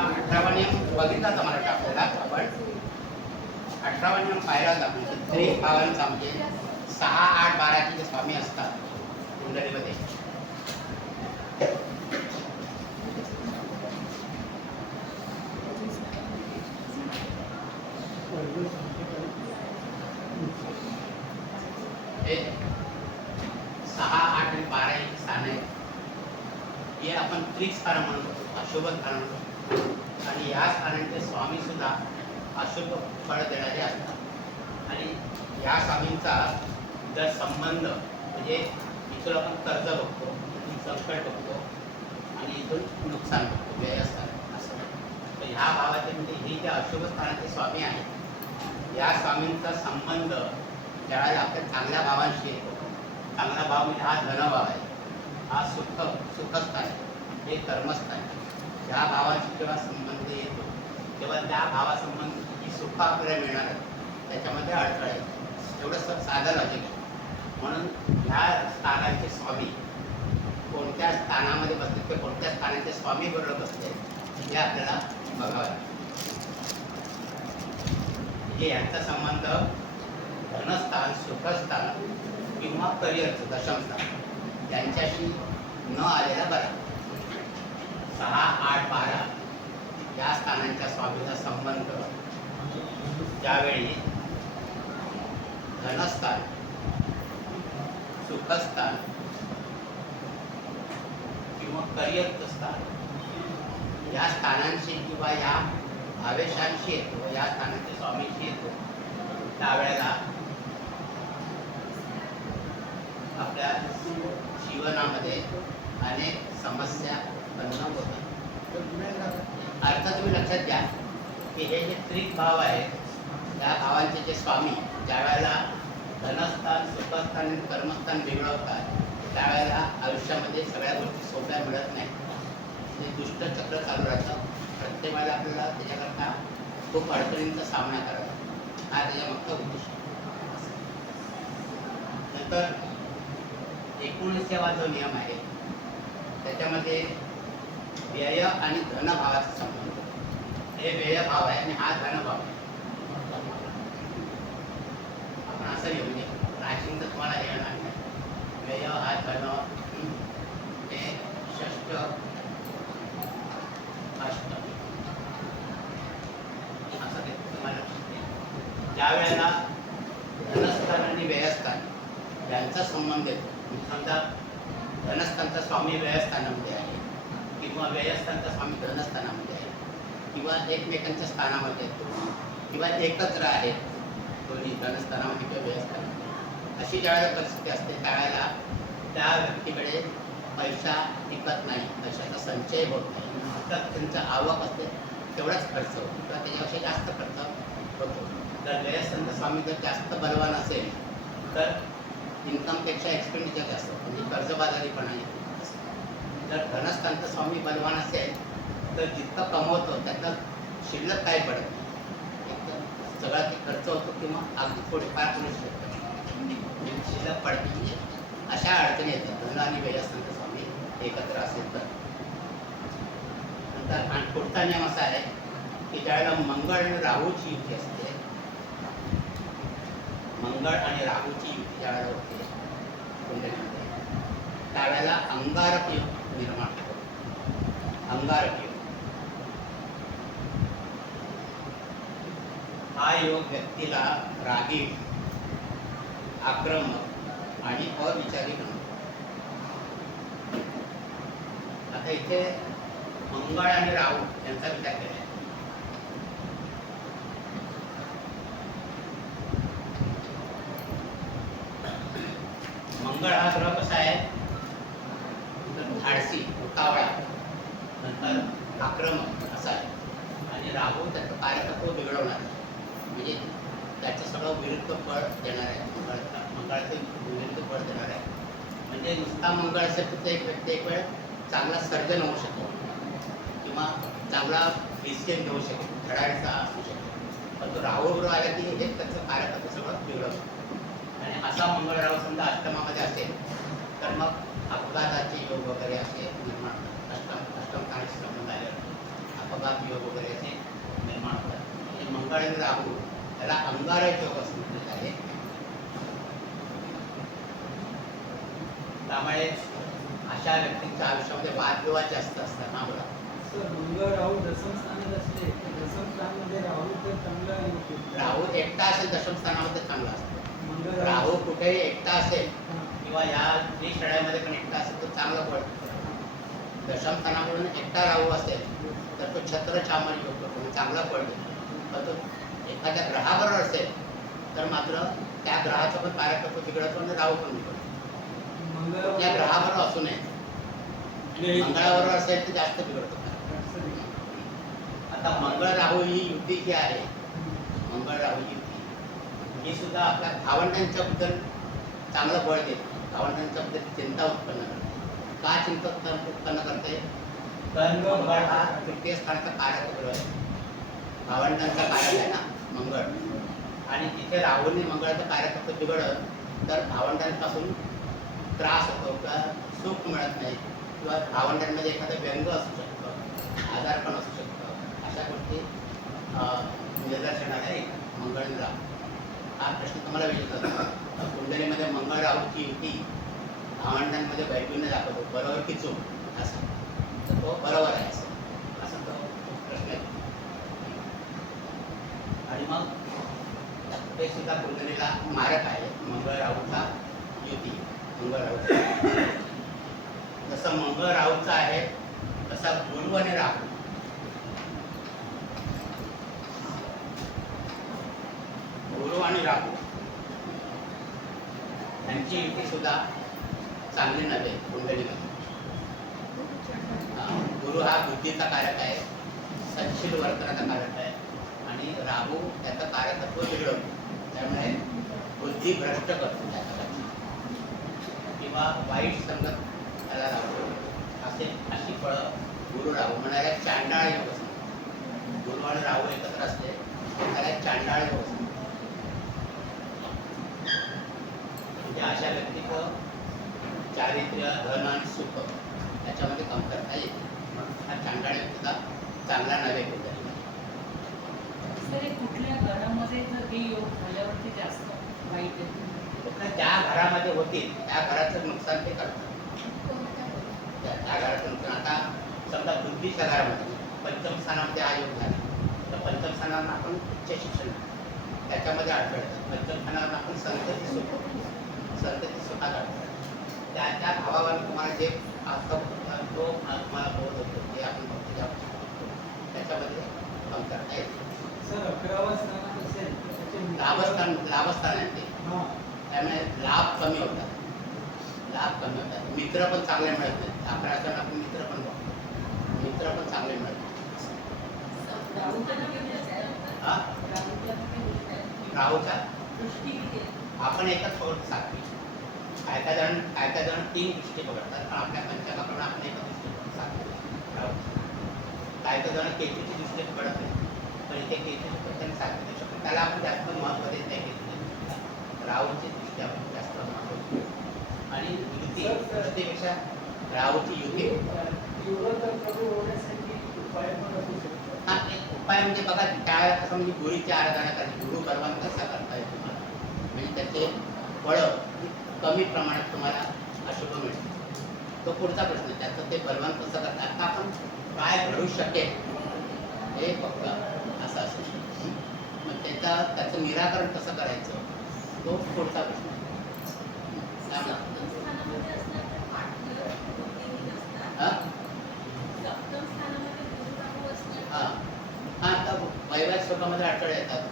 18वा नियम बघितलाच मला आपल्याला आपण 18वा नियम पाहिला होता म्हणजे त्रिक भावांचा म्हणजे 6, 8, 12 जे स्वामी असतात कुंडलीमध्ये हे 6, 8 आणि 12 ही स्थान आहेत. हे आपण त्रिक स्थान म्हणतो, अशुभ स्थान म्हणतो. आणि या स्थानांचे स्वामी सुद्धा अशुभ फळ देणारे असतात. आणि या स्वामींचा जर संबंध म्हणजे इथून आपण कर्ज बघतो, इथून संकट बघतो आणि इथून नुकसान बघतो, व्यय असतात असं. तर ह्या भावाचे म्हणजे ही ज्या अशुभ स्थानाचे स्वामी आहेत या स्वामींचा संबंध ज्यावेळेला आपल्या चांगल्या भावांशी येतो, चांगला भाव म्हणजे हा धनभाव आहे, हा सुखस्थान आहे, हे कर्मस्थान आहे. ज्या भावांशी जेव्हा संबंध येतो तेव्हा त्या भावासंबंधी जी सुख आपल्याला मिळणार आहे त्याच्यामध्ये अडथळे एवढं साधं लॉजिक आहे. म्हणून ह्या स्थानांचे स्वामी कोणत्या स्थानामध्ये बसले ते कोणत्या स्थानाचे स्वामी बरोबर बसले हे आपल्याला बघावं लागतं. म्हणजे यांचा संबंध धनस्थान, सुखस्थान किंवा करिअरचं दशमस्थान यांच्याशी न आलेला बरा. 6, 8, 12 या स्थानांच्या स्वामीचा संबंध ज्यावेळी धनस्थान, सुखस्थान किंवा करिअरचं स्थान या स्थानांशी किंवा या आवेशांशी येतो, या स्थानांच्या स्वामीशी येतो त्यावेळेला आपल्या जीवनामध्ये अनेक समस्या उत्पन्न होतात. अर्थ तुम्ही लक्षात घ्या की हे जे त्रिक भाव आहेत त्या भावांचे जे स्वामी ज्या वेळेला धनस्थान, सुखस्थान आणि कर्मस्थान वेगळं होतात त्यावेळेला आयुष्यामध्ये सगळ्या गोष्टी सोप्या मिळत नाही. ते दुष्टचक्र चालू राहतं. प्रत्येक वेळेला आपल्याला त्याच्याकरता खूप अडचणींचा सामना करावा लागतो. हा त्याच्यामागचा उद्देश. नंतर 19वा जो नियम आहे त्याच्यामध्ये व्यय आणि धनभावाचा संबंध. हे व्ययभाव आहे आणि हा धनभाव आहे. आपण असं लिहून घ्या, प्राचीन तर तुम्हाला हे येणार नाही. व्यय हा धन, हे षष्ठ, अष्ट असं ते तुम्हाला ज्या वेळेला धनस्थान आणि व्ययस्थान यांचा संबंध येतो. समजा धनस्थानचा स्वामी व्ययस्थानामध्ये आहे किंवा व्ययस्थानचा स्वामी धनस्थानामध्ये आहे किंवा एकमेकांच्या स्थानामध्ये येतो किंवा एकत्र आहेत दोन्ही धनस्थानामध्ये किंवा व्ययस्थानामध्ये, अशी ज्यावेळेला परिस्थिती असते त्यावेळेला त्या व्यक्तीकडे पैसा टिकत नाही, पैशाचा संचय होत नाही. तर त्यांचं आवक असते तेवढाच खर्च होतो किंवा त्याच्यापेक्षा जास्त खर्च होतो. जर व्ययस्थानचा स्वामी जर जास्त बलवान असेल तर इन्कमपेक्षा एक्सपेंडिचर जास्त म्हणजे कर्जबाजारीपणा येतो. जर धनस्थानचा स्वामी बलवान असेल तर जितकं कमवतो त्यातलं शिल्लक काय पडत नाही, एकदम सगळा ते खर्च होतो किंवा अगदी थोडेफार करू शकतो, शिल्लक पडते. म्हणजे अशा अडचणी येतात धन आणि व्ययस्थानचा स्वामी एकत्र असेल तर. नंतर आणि पुढचा नियम असा आहे की ज्यावेळेला मंगळ आणि राहूची युती असते, मंगळ आणि राहूची युती ज्यावेळेला होते कुंडलीमध्ये त्यावेळेला अंगारक योग निर्माण होतो. अंगारक योग हा योग व्यक्तीला रागीट, आक्रमक आणि अविचारी बनवतो. आता इथे मंगळ आणि राहू यांचा विचार केला. मंगळ हा ग्रह कसा आहे तर धाडसी, उतावळा, नंतर आक्रमक असा आहे. आणि राहू त्याचं कार्यतत्व बिघडवणार म्हणजे त्याचं सगळं विरुद्ध फळ देणार आहे. मंगळाचं विरुद्ध फळ देणार आहे. म्हणजे नुसता मंगळ असेल तर एक व्यक्ती एक वेळ चांगला सर्जन होऊ शकतो किंवा चांगला डिसिजन घेऊ शकेल, धडाडीचा असू शकेल. पण तो राहू बरोबर आला की हे त्याचं कार्यतत्व सगळं बिघडवतं. आणि असा मंगळ राहू समजा अष्टमामध्ये असेल तर मग अपघाताचे योग वगैरे असे निर्माण अष्टम स्थानाशी संबंध आले अपघात मंगळ आणि राहू याला अंगारक योग असं म्हटलेलं आहे. त्यामुळे अशा व्यक्तींच्या आयुष्यामध्ये वादविवाद जास्त असतात. हा बोला. मंगळ राहू दशम स्थानात असले तर दशम स्थानामध्ये राहू तर चांगला येतो. राहू एकटा असेल दशम स्थानामध्ये चांगला असतो. मंगळ राहू कुठेही एकटा असेल किंवा या श्रेण्यामध्ये पण एकटा असेल तर चांगलं पडतं. दशम स्थानाकडून एकटा राहू असेल तर तो छत्र चामर योग करतो, चांगला पडतो. पण तो एखाद्या ग्रहाबरोबर असेल तर मात्र त्या ग्रहाचं पण कार्यकर्ता बिघडतो आणि राहू पण बिघडतो. त्या ग्रहाबरोबर असू नये. मंगळाबरोबर असेल तर जास्त बिघडतो. आता मंगळ राहू ही युती जी आहे, मंगळ राहू युती ही सुद्धा आपल्या भावंडांच्या बद्दल चांगलं बळ देते. भावंडांच्या बद्दल चिंता उत्पन्न करते. का चिंता उत्पन्न करते? तर मंगळ हा तृतीय स्थानाचा कारक ग्रह आहे. भावंडांचा कारक आहे ना मंगळ. आणि तिथे राहूने मंगळाचं कार्यकर्ता बिघडत तर भावंडांपासून त्रास होतो किंवा सुख मिळत नाही किंवा भावंडांमध्ये एखादं व्यंग असू शकतं, आजारपण असू शकतं. अशा गोष्टी निदर्शनाला येतात. मंगळ आणि राहू हा प्रश्न तुम्हाला विचारतात. कुंडलीमध्ये मंगळ राहूची युती भावंडांमध्ये वैगुण्य दाखवतो, बरोबर की चूक असं, तर तो बरोबर आहे असं तो प्रश्न आहे. आणि मग ते सुद्धा कुंडलीला मारक आहे मंगळ राहूचा युती. मंगळ राहूचा जसं मंगळ राहूचा आहे तसा गुरु आणि राहू आणि राहू यांची युती सुद्धा चांगली नव्हे कुंडलीमध्ये. गुरु हा बुद्धीचा कारक आहे, सच्छील वर्तनाचा कारक आहे आणि राहू त्याचं कारकत्व बिघडवतो. त्यामुळे बुद्धी भ्रष्ट करतो किंवा वाईट संगत त्याला राहतो. अशी फळं गुरु राहू म्हणायला चांडाळ योग असतो. गुरु आणि राहू एकत्र असले त्याला चांडाळ योग असतो. म्हणजे अशा व्यक्तीचं चारित्र्य, धन आणि सुख त्याच्यामध्ये कमतरता येते. हा चांडाळ व्यक्तीचा चांगला नव्हे कुठे. कुठल्या घरामध्ये जर हे योग झाल्यावरती जास्त वाईट आहे? ज्या घरामध्ये होतील त्या घराचं नुकसान ते करतात. त्या घराचं नुकसान आता समजा बुद्धीच्या घरामध्ये पंचम स्थानामध्ये हा योग झाला तर पंचम स्थानावर आपण उच्च शिक्षण त्याच्यामध्ये अडथळतात. पंचम स्थानावर आपण संतती सुखात अडथळतात. त्या त्या भावावर तुम्हाला जे जो तुम्हाला बोध होतो ते आपण फक्त जाऊ त्याच्यामध्ये कमतरता येते. सर 11व्या स्थानात असेल लाभस्थान आहे ते. त्यामुळे लाभ कमी होतात. मित्र पण चांगले मिळत नाहीत. 11 स्थान आपण मित्र पण चांगले मिळत राहूच्या आपण एकच पकडतो साखळी. काय जण 3 दृष्टी पकडतात पण आपल्या पंचांगाप्रमाणे आपण एकच दृष्टी पकडतो साखळी राहू. काय जण केतूची दृष्टी पकडत नाही पण इथे केतूची त्यांनी साखळी देऊ शकतो. त्याला आपण जास्त महत्त्व देत नाही. राहूची दृष्टी आपण जास्त महत्त्व देतो. आणि युती दृष्टीपेक्षा राहूची युती हा एक उपाय म्हणजे बघा त्यावेळेला कसं म्हणजे गुरुची आराधना करायची. गुरु परवान कसा करता येईल तुम्हाला म्हणजे त्याचे फळं कमी प्रमाणात तुम्हाला अशुभ मिळते. तो पुढचा प्रश्न. त्याचं ते बलवान कसं करतात आता आपण काय घडू शकेल हे फक्त असं असेल. मग त्याचं निराकरण कसं करायचं तो पुढचा प्रश्न. वैवाहिक सुखामध्ये अडथळे येतात.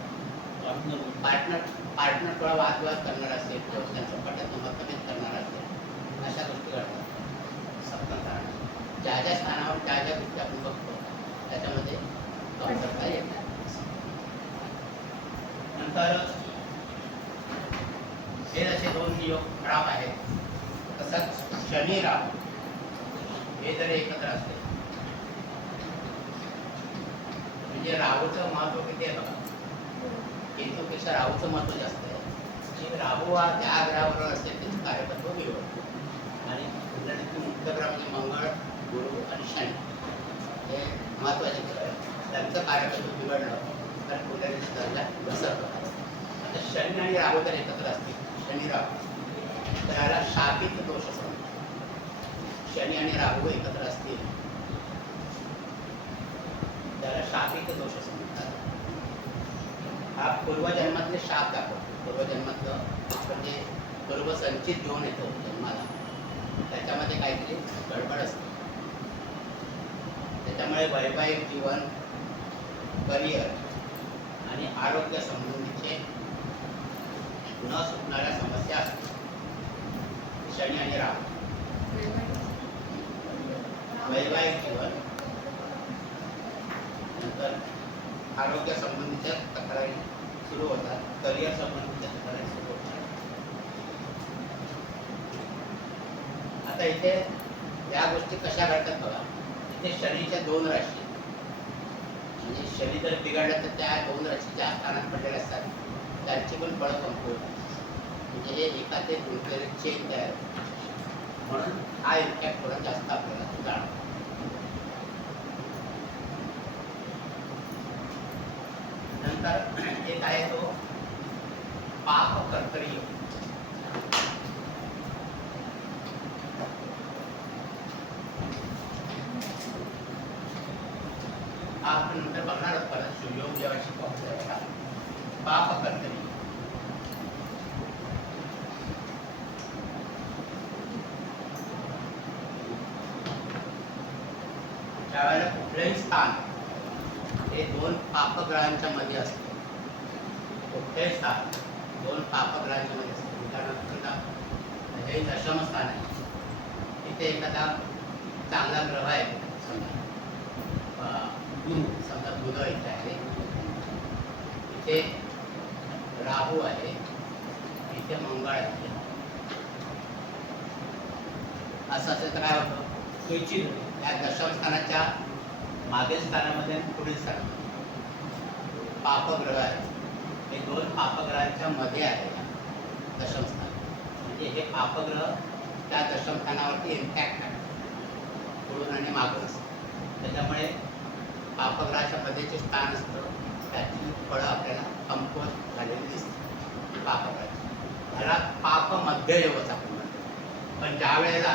पार्टनर थोडा वादविवाद करणार असेल किंवा त्यांचं पटत मतभेद करणार असेल अशा गोष्टी घडतात. सप्तम स्थानात ज्या स्थानावर ज्या गोष्टी आपण बघतो त्याच्यामध्ये कमतरता येते. नंतर हे असे 2 योग खराब आहेत. तसंच शनी राहू हे जरी एकत्र असले म्हणजे राहूचं महत्व किती आहे बघा. केतूपेक्षा राहूचं महत्व जास्त आहे. की राहू हा त्या ग्रहाबरोबर असेल त्याचे कार्यकत्व बिघडतो. आणि कुंडलीतील मुख्य ग्रह म्हणजे मंगळ, गुरु आणि शनी हे महत्त्वाचे ग्रह आहेत. त्यांचं कार्यकत्व बिघडलं तर कुठल्या दर्जा घसरतात. आता शनी आणि राहू जर एकत्र असतील, शनी राहू, तर याला शापित दोष असं म्हणतात. शनी आणि राहू एकत्र असतील त्याला शापित दोष असं म्हणतात. हा पूर्वजन्मातले शाप दाखवतो. पूर्वजन्मातलं म्हणजे पूर्वसंचित घेऊन येतो जन्माला, त्याच्यामध्ये काहीतरी गडबड असते. त्याच्यामुळे वैवाहिक जीवन, करिअर आणि आरोग्य संबंधीचे न सुटणाऱ्या समस्या असतात. शनी आणि राहू. वैवाहिक जीवन, नंतर आरोग्य संबंधीच्या तक्रारी सुरू होतात, करिअर संबंधीच्या तक्रारी सुरू होतात. आता इथे या गोष्टी कशा घडतात बघा. इथे शनीच्या 2 राशी, म्हणजे शनी जर बिघडला तर त्या 2 राशीच्या स्थानात पडलेले असतात, त्यांची पण फळं कमकुवत होतात. म्हणजे हे एखादे गुंतलेले चेन तयार होतात. म्हणून हा इम्पॅक्ट थोडा जास्त आपल्याला जाणवतो. नंतर एक आहे तो पाप कर्तरी योग. हा आपण नंतर बघणार आहोत. परत शिवयोग जेव्हा शिकवतो तेव्हा पाप कर्तरी. त्यावेळेला कुठलंही स्थान हे 2 पापग्रहांच्या मध्ये असते. कुठलंही स्थान 2 पापग्रहांच्या मध्ये असते. उदाहरणार्थ हे दशम स्थान आहे, तिथे एखादा चांगला ग्रह आहे, समजा बुध इथे आहे, इथे राहू आहे, इथे मंगळ आहे. असं असेल तर काय होतं, या दशम स्थानाच्या मागील स्थानामध्ये आणि पुढील स्थानामध्ये पापग्रह आहे. हे 2 पापग्रहांच्या मध्ये आहे दशम स्थान. म्हणजे हे पापग्रह त्या दशम स्थानावरती इम्पॅक्ट आहे, पुढून आणि मागून असतं. त्याच्यामुळे पापग्रहाच्या मध्ये जे स्थान असतं त्याची फळं आपल्याला कमकुवत झालेली दिसते पापग्रहाची. ह्याला पाप मध्य योगच आपण म्हणतो. पण ज्या वेळेला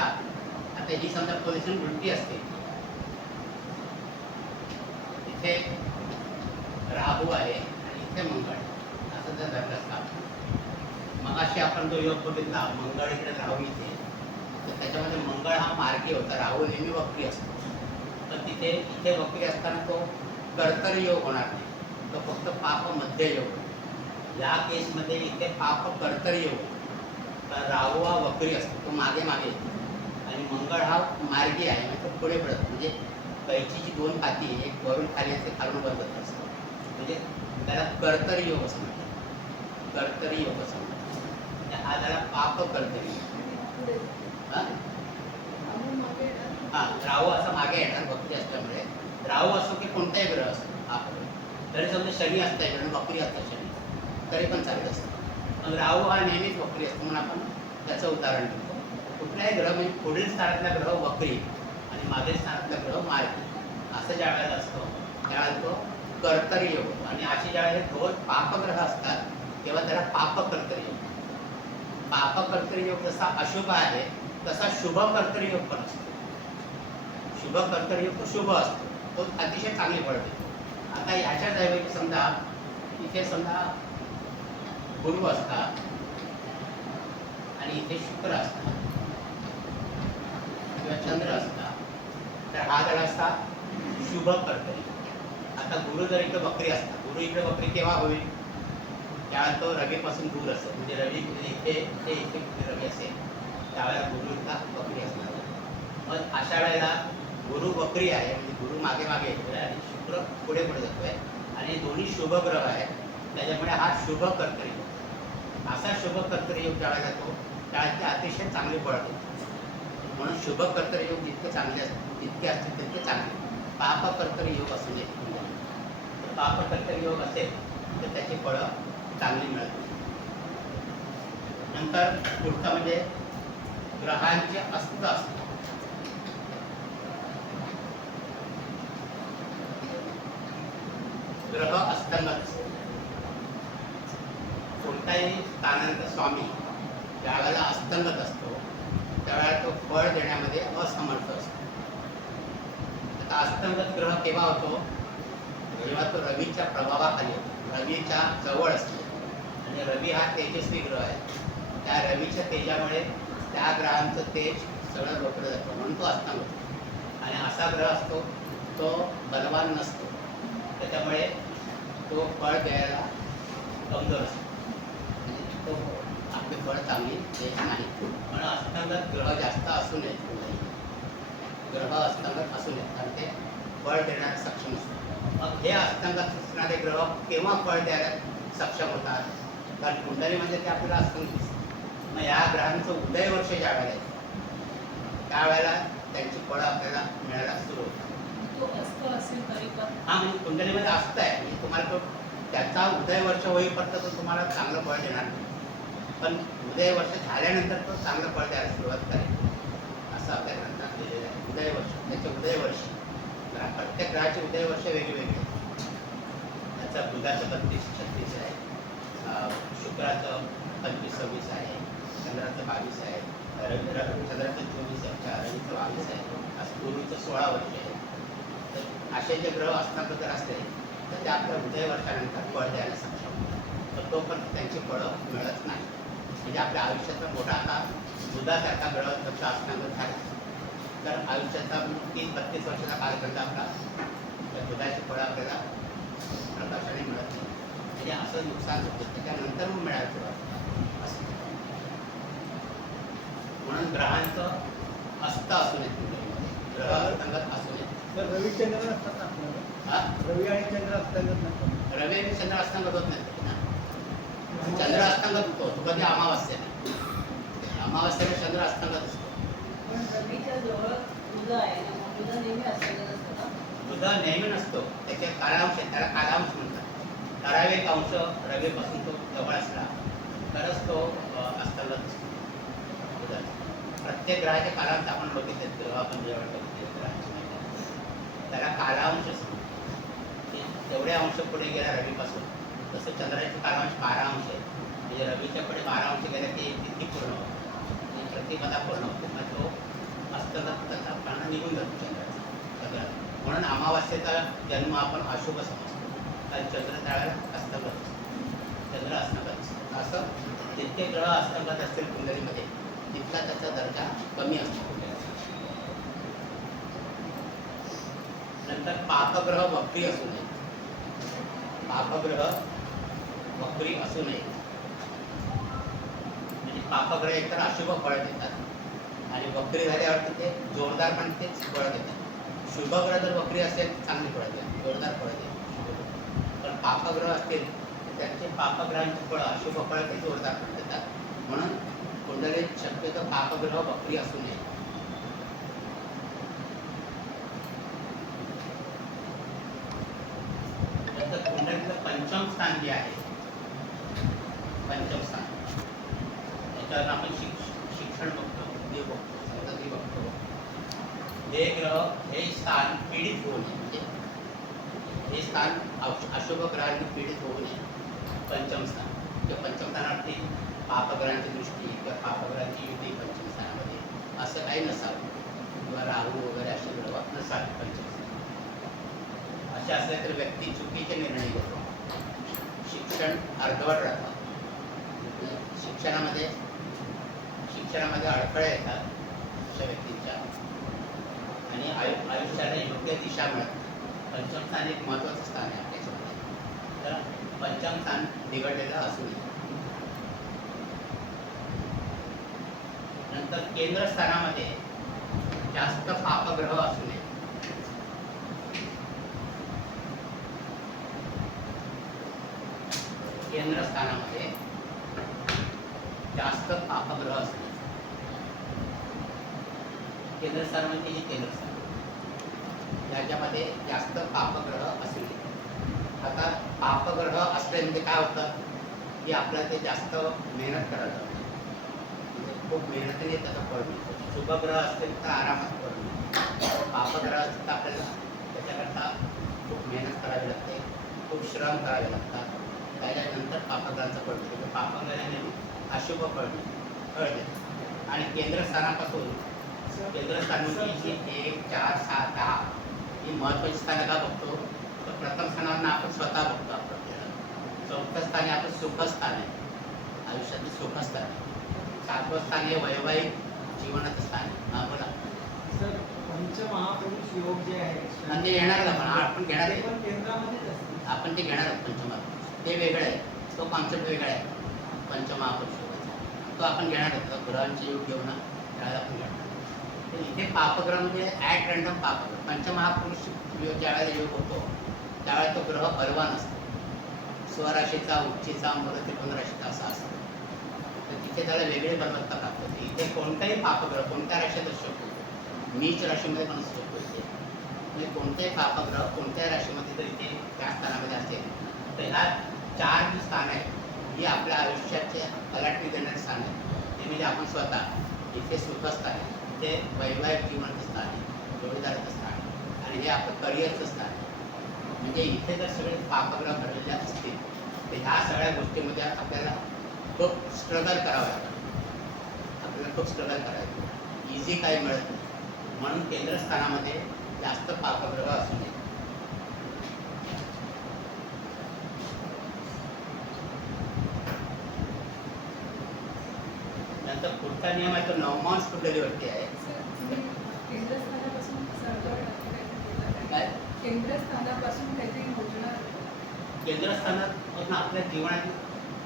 आता ही समजा पोझिशन उलटी असते, इथे राहू आहे आणि इथे मंगळ असं जर धरलं असता, मग अशी आपण जो योग बघितला मंगळ इकडे राहू इथे, तर त्याच्यामध्ये मंगळ हा मार्गी होता, राहू नेहमी वक्री असतो. तर तिथे इथे वक्री असताना तो कर्तरी योग होणार नाही, तो फक्त पाप मध्य योग. या केसमध्ये इथे पाप कर्तरी योग, तर राहू हा वक्री असतो, तो मागे मागे येतो आणि मंगळ हा मार्गी आहे, तो पुढे पडत. म्हणजे कैचीची 2 पाती, एक वरून खाली असते, खालून वर जात असतं. म्हणजे त्याला कर्तरी योग असं म्हणतात. कर्तरी योग असं म्हणतात. हा त्याला पाप कर्तरी. हां, राहू असं मागे येणार वक्री असल्यामुळे. राहू असो की कोणताही ग्रह असतो आपलं, तरी समजा शनी असतं इकडे वक्री असतं शनी, तरी पण चालत असतं. मग राहू हा नेहमीच वक्री असतो म्हणून आपण त्याचं उदाहरण घेतो. कुठलाही ग्रह म्हणजे पुढील स्थानातला ग्रह वक्री आणि मागील स्थानातला ग्रह मार्गी असं ज्या वेळेला असतो त्यावेळेला तो कर्तरी योग होतो. आणि अशी ज्या वेळेला 2 पापग्रह असतात तेव्हा त्याला पाप कर्तरी योग. पाप कर्तरी योग जसा अशुभ आहे तसा शुभ कर्तरी योग पण असतो. शुभ कर्तरी योग तो शुभ असतो, तो अतिशय चांगली फळ देतो. आता ह्याच्याच ऐवजी समजा इथे समजा गुरु असतात आणि इथे शुक्र असतात किंवा चंद्र असतात, तर हा जर असता शुभ कर्तरी. आता गुरु जर इकडे वक्री असतात, गुरु इकडे वक्री केव्हा होईल, त्यावेळेला तो रवीपासून दूर असतो. म्हणजे रवी इथे ते इथे रवी असेल त्यावेळेला गुरु इथला वक्री असणार. मग अशा वेळेला गुरु वक्री आहे, म्हणजे गुरु मागे मागे येतोय आणि शुक्र पुढे पुढे जातोय आणि दोन्ही शुभ ग्रह आहेत, त्याच्यामुळे हा शुभ कर्तरी योग. असा शुभ कर्तरी योग ज्यावेळेला जातो त्यावेळेला ते अतिशय चांगले फळ देतो. म्हणून शुभ कर्तरी योग जितके चांगले असतील तितके असतील तितके चांगले. पाप कर्तरी योग असू नये. पाप कर्तरी योग असेल तर त्याची फळं चांगली मिळतात. नंतर पुढचं म्हणजे ग्रहांचे अस्त असतात. ग्रह अस्त अस्तंगत असतो. कोणताही स्थानांचा स्वामी ज्यावेळेला अस्तंगत असतो त्यावेळेला तो फळ देण्यामध्ये असमर्थ असतो. आता अस्तंगत ग्रह केव्हा होतो? जेव्हा तो रवीच्या प्रभावाखाली होतो, रवीच्या जवळ असतो. आणि रवी हा तेजस्वी ग्रह आहे. त्या रवीच्या तेजामुळे त्या ग्रहांचं तेज सगळं रोखलं जातं, म्हणून तो अस्तंगत होतो. आणि असा ग्रह असतो तो बलवान नसतो, त्याच्यामुळे तो फळ द्यायला कमजोर असतो. म्हणजे तो आपले फळ चांगली देत नाही. पण अस्तंगत ग्रह जास्त असू नयेत. ग्रह अस्तंगत असू नयेत, कारण ते फळ देण्यास सक्षम असतो. मग हे अस्तंगत असणारे ग्रह केव्हा फळ द्यायला सक्षम होतात? कारण कुंडली म्हणजे ते आपल्याला अस्तंगत दिसतं. मग या ग्रहांचं उदय वर्ष ज्या वेळेला येतं त्यावेळेला त्यांची फळं आपल्याला मिळायला सुरू होतात. तो असतो असेल तरी पण हां, म्हणजे कुंडलीमध्ये असतं आहे, म्हणजे तुम्हाला तो त्याचा उदय वर्ष होईपर्यंत तो तुम्हाला चांगलं फळ देणार नाही. पण उदय वर्ष झाल्यानंतर तो चांगलं फळ द्यायला सुरुवात करेल, असं आपल्या ग्रंथात लिहिलेलं आहे. उदय वर्ष, त्याचे उदय वर्ष, प्रत्येक ग्रहाचे उदय वर्ष वेगवेगळे. त्याचं बुधाचं 32-36 आहे, शुक्राचं 25-26 आहे, चंद्राचं 22 आहे, चंद्राचं 24 आहे, रवीचं 22 आहे, असं गुरुचं 16 वर्ष आहे. तर असे जे ग्रह असताना जर असले तर ते आपल्या उदय वर्षानंतर फळ द्यायला सक्षम होतात. तर तो पण त्यांची फळं मिळत नाही. म्हणजे आपल्या आयुष्याचा मोठा आता बुधासारखा ग्रह जर असताना झाला तर आयुष्याचा 30-32 वर्षाचा कालखंड आपला त्या बुधाची फळं आपल्याला प्रकाशाने मिळत नाही. म्हणजे असं नुकसान होतं, त्याच्यानंतर मग मिळायला सुरुवात होतं असं. म्हणून ग्रहांचं असतं असू नये कुंडलीमध्ये, ग्रह अस्तंगत असू नये. तर रवी चंद्र असतात ना आपल्याला, हा, रवी आणि चंद्र अस्तंगत नसतात. रवी आणि चंद्र अस्तंगत होत नाही ना. चंद्र अस्तंगत होतो तो कधी अमावास्येला. अमावास्येला चंद्र अस्तंगत असतो. पण रवीच्या जवळ बुध आहे ना, मग बुध नेहमी अस्तंगत असतो का? बुध नेहमी नसतो, त्याचे कालांश आहे, त्याला कालांश म्हणतात. ठराविक अंश रवीपासून तो जवळ असला तरच तो अस्तंगत असतो बुधाचा. प्रत्येक ग्रहाचे कालांश आपण बघितले, जेव्हा आपण जेव्हा बघितले ग्रहांची माहिती, त्याला कालांश असतो. जेवढे अंश पुढे गेला रवीपासून, तसं चंद्राचे कालांश 12 अंश आहे. म्हणजे रवीच्या पुढे 12 अंश गेले की तिथी पूर्ण होते, प्रतिपदा पूर्ण होते. मग तो अस्तंगत त्याचा प्राण निघून जातो चंद्राचा. म्हणून अमावास्येचा जन्म आपण अशुभ समजतो, कारण चंद्र त्यावेळेला अस्तंगत असतो, चंद्र अस्तंगत असतो. असं जितके ग्रह अस्तंगत असतील कुंडलीमध्ये तितका त्याचा दर्जा कमी असतो कुंडलीचा. नंतर पापग्रह वक्री असू नये. पापग्रह वक्री असू नये. म्हणजे पापग्रह एकतर अशुभ फळ देतात आणि वक्री झाल्यावर ते जोरदार पण तेच फळ देतात. शुभ ग्रह जर वक्री असेल चांगली फळं देतात, जोरदार फळं देतात. पण पापग्रह असतील तर त्यांचे पापग्रहांची फळं, अशुभ फळं ते जोरदार फळ देतात. म्हणून कुंडलीत शक्यतो पापग्रह वक्री असू नये. नंतर कुंडलीतलं पंचम स्थान जे आहे, पंचम स्थान, त्याच्यावर आपण शिक्षण बघतो, बुद्धी बघतो, संतती बघतो. हे ग्रह हे स्थान पीडित होऊ नये, म्हणजे हे स्थान अशुभ ग्रहांनी पीडित होऊ नये. पंचम स्थान किंवा पंचम स्थानावरती पापग्रहांची दृष्टी किंवा पापग्रहांची युती पंचम स्थानामध्ये असं काही नसावं, किंवा राहू वगैरे असे ग्रह नसावे पंचम स्थान. असे असले तर व्यक्ती चुकीचे निर्णय घेतो, शिक्षण अर्धवट राहतं, शिक्षणामध्ये अडथळे येतात अशा व्यक्तींच्या, आणि आयुष्याला योग्य दिशा मिळते. पंचम स्थान एक महत्त्वाचं स्थान आहे आपल्याच्यामध्ये, तर पंचम स्थान बिघडलेलं असू नये. नंतर केंद्रस्थानामध्ये जास्त पापग्रह असू नये. केंद्रस्थानामध्ये जास्त पापग्रह असू नये. केंद्रस्थान म्हणजे हे केंद्रस्थान याच्यामध्ये जास्त पापग्रह असू नये. आता पापग्रह असले म्हणजे काय होतं की आपल्याला ते जास्त मेहनत करायला लागते, म्हणजे खूप मेहनतीने त्याचं फळ मिळतं. शुभग्रह असतील तर आरामात फळ मिळतं. पापग्रह असतील तर आपल्याला त्याच्याकरता खूप मेहनत करावी लागते, खूप खूप श्रम करावे लागतात. त्याच्यानंतर पापग्रहांचा फळ मिळतो. पापग्रहाने अशुभ फळ कळते. आणि केंद्रस्थानापासून केंद्रस्थानाची 1, 4, 7, 10 ही महत्त्वाची स्थानं का बघतो? तर प्रथम स्थानावर आपण स्वतः बघतो आपल्याला. चौथं स्थानी आपण सुखस्थान आहे, आयुष्यातील सुखस्थान आहे. 7वं स्थान हे वैवाहिक जीवनाचं स्थान आहे. हां बोला. सर पंचमहापुरुष योग जे आहे आणि ते येणार ना आपण घेणार ते आहे. पण केंद्रामध्येच असते. आपण ते घेणार आहोत पंचमहापुरुष. ते वेगळं आहे, तो कॉन्सेप्ट वेगळा आहे पंचमहापुरुष योगाचा. तो आपण घेणार आहोत. तो ग्रहांचे योग घेऊ ना त्यावेळेला आपण घेणार. तर इथे पापग्रह म्हणजे ॲट रँडम पापग्रह. पंचमहापुरुष योग ज्यावेळेला योग होतो त्यावेळेला तो ग्रह बलवान असतो. स्वराशीचा, उच्चीचा, मूळ त्रिकोण राशीचा असा असतो. तर तिथे त्याला वेगळे बलवत्ता प्राप्त होते. इथे कोणताही पापग्रह कोणत्या राशीत असू शकतो. नीच राशीमध्ये पण असू शकतो. इथे म्हणजे कोणतेही पापग्रह कोणत्या राशीमध्ये जर इथे त्या स्थानामध्ये असेल तर ह्या 4 जी स्थान आहे ही आपल्या आयुष्याचे कलाटणी देणारे स्थान आहे. ते म्हणजे आपण स्वतः इथे सुखस्थान आहे, इथे वैवाहिक जीवनाचं स्थान आहे, जोडीदाराचं स्थान आहे आणि हे आपलं करिअरचं स्थान आहे. म्हणजे इथे जर सगळे पापग्रह घडलेले असतील तर ह्या सगळ्या गोष्टींमध्ये आपल्याला खूप स्ट्रगल करावं लागतं. आपल्याला खूप स्ट्रगल करायचं, इझी काही मिळत नाही. म्हणून केंद्रस्थानामध्ये जास्त पापग्रह असू नये. नंतर पुढचा नियम आहे तो नवमांश कुंडलीवरती आहे. केंद्रस्थानापासून काय केंद्रस्थानापासून काहीतरी योजना केंद्रस्थानात आपल्या जीवनातील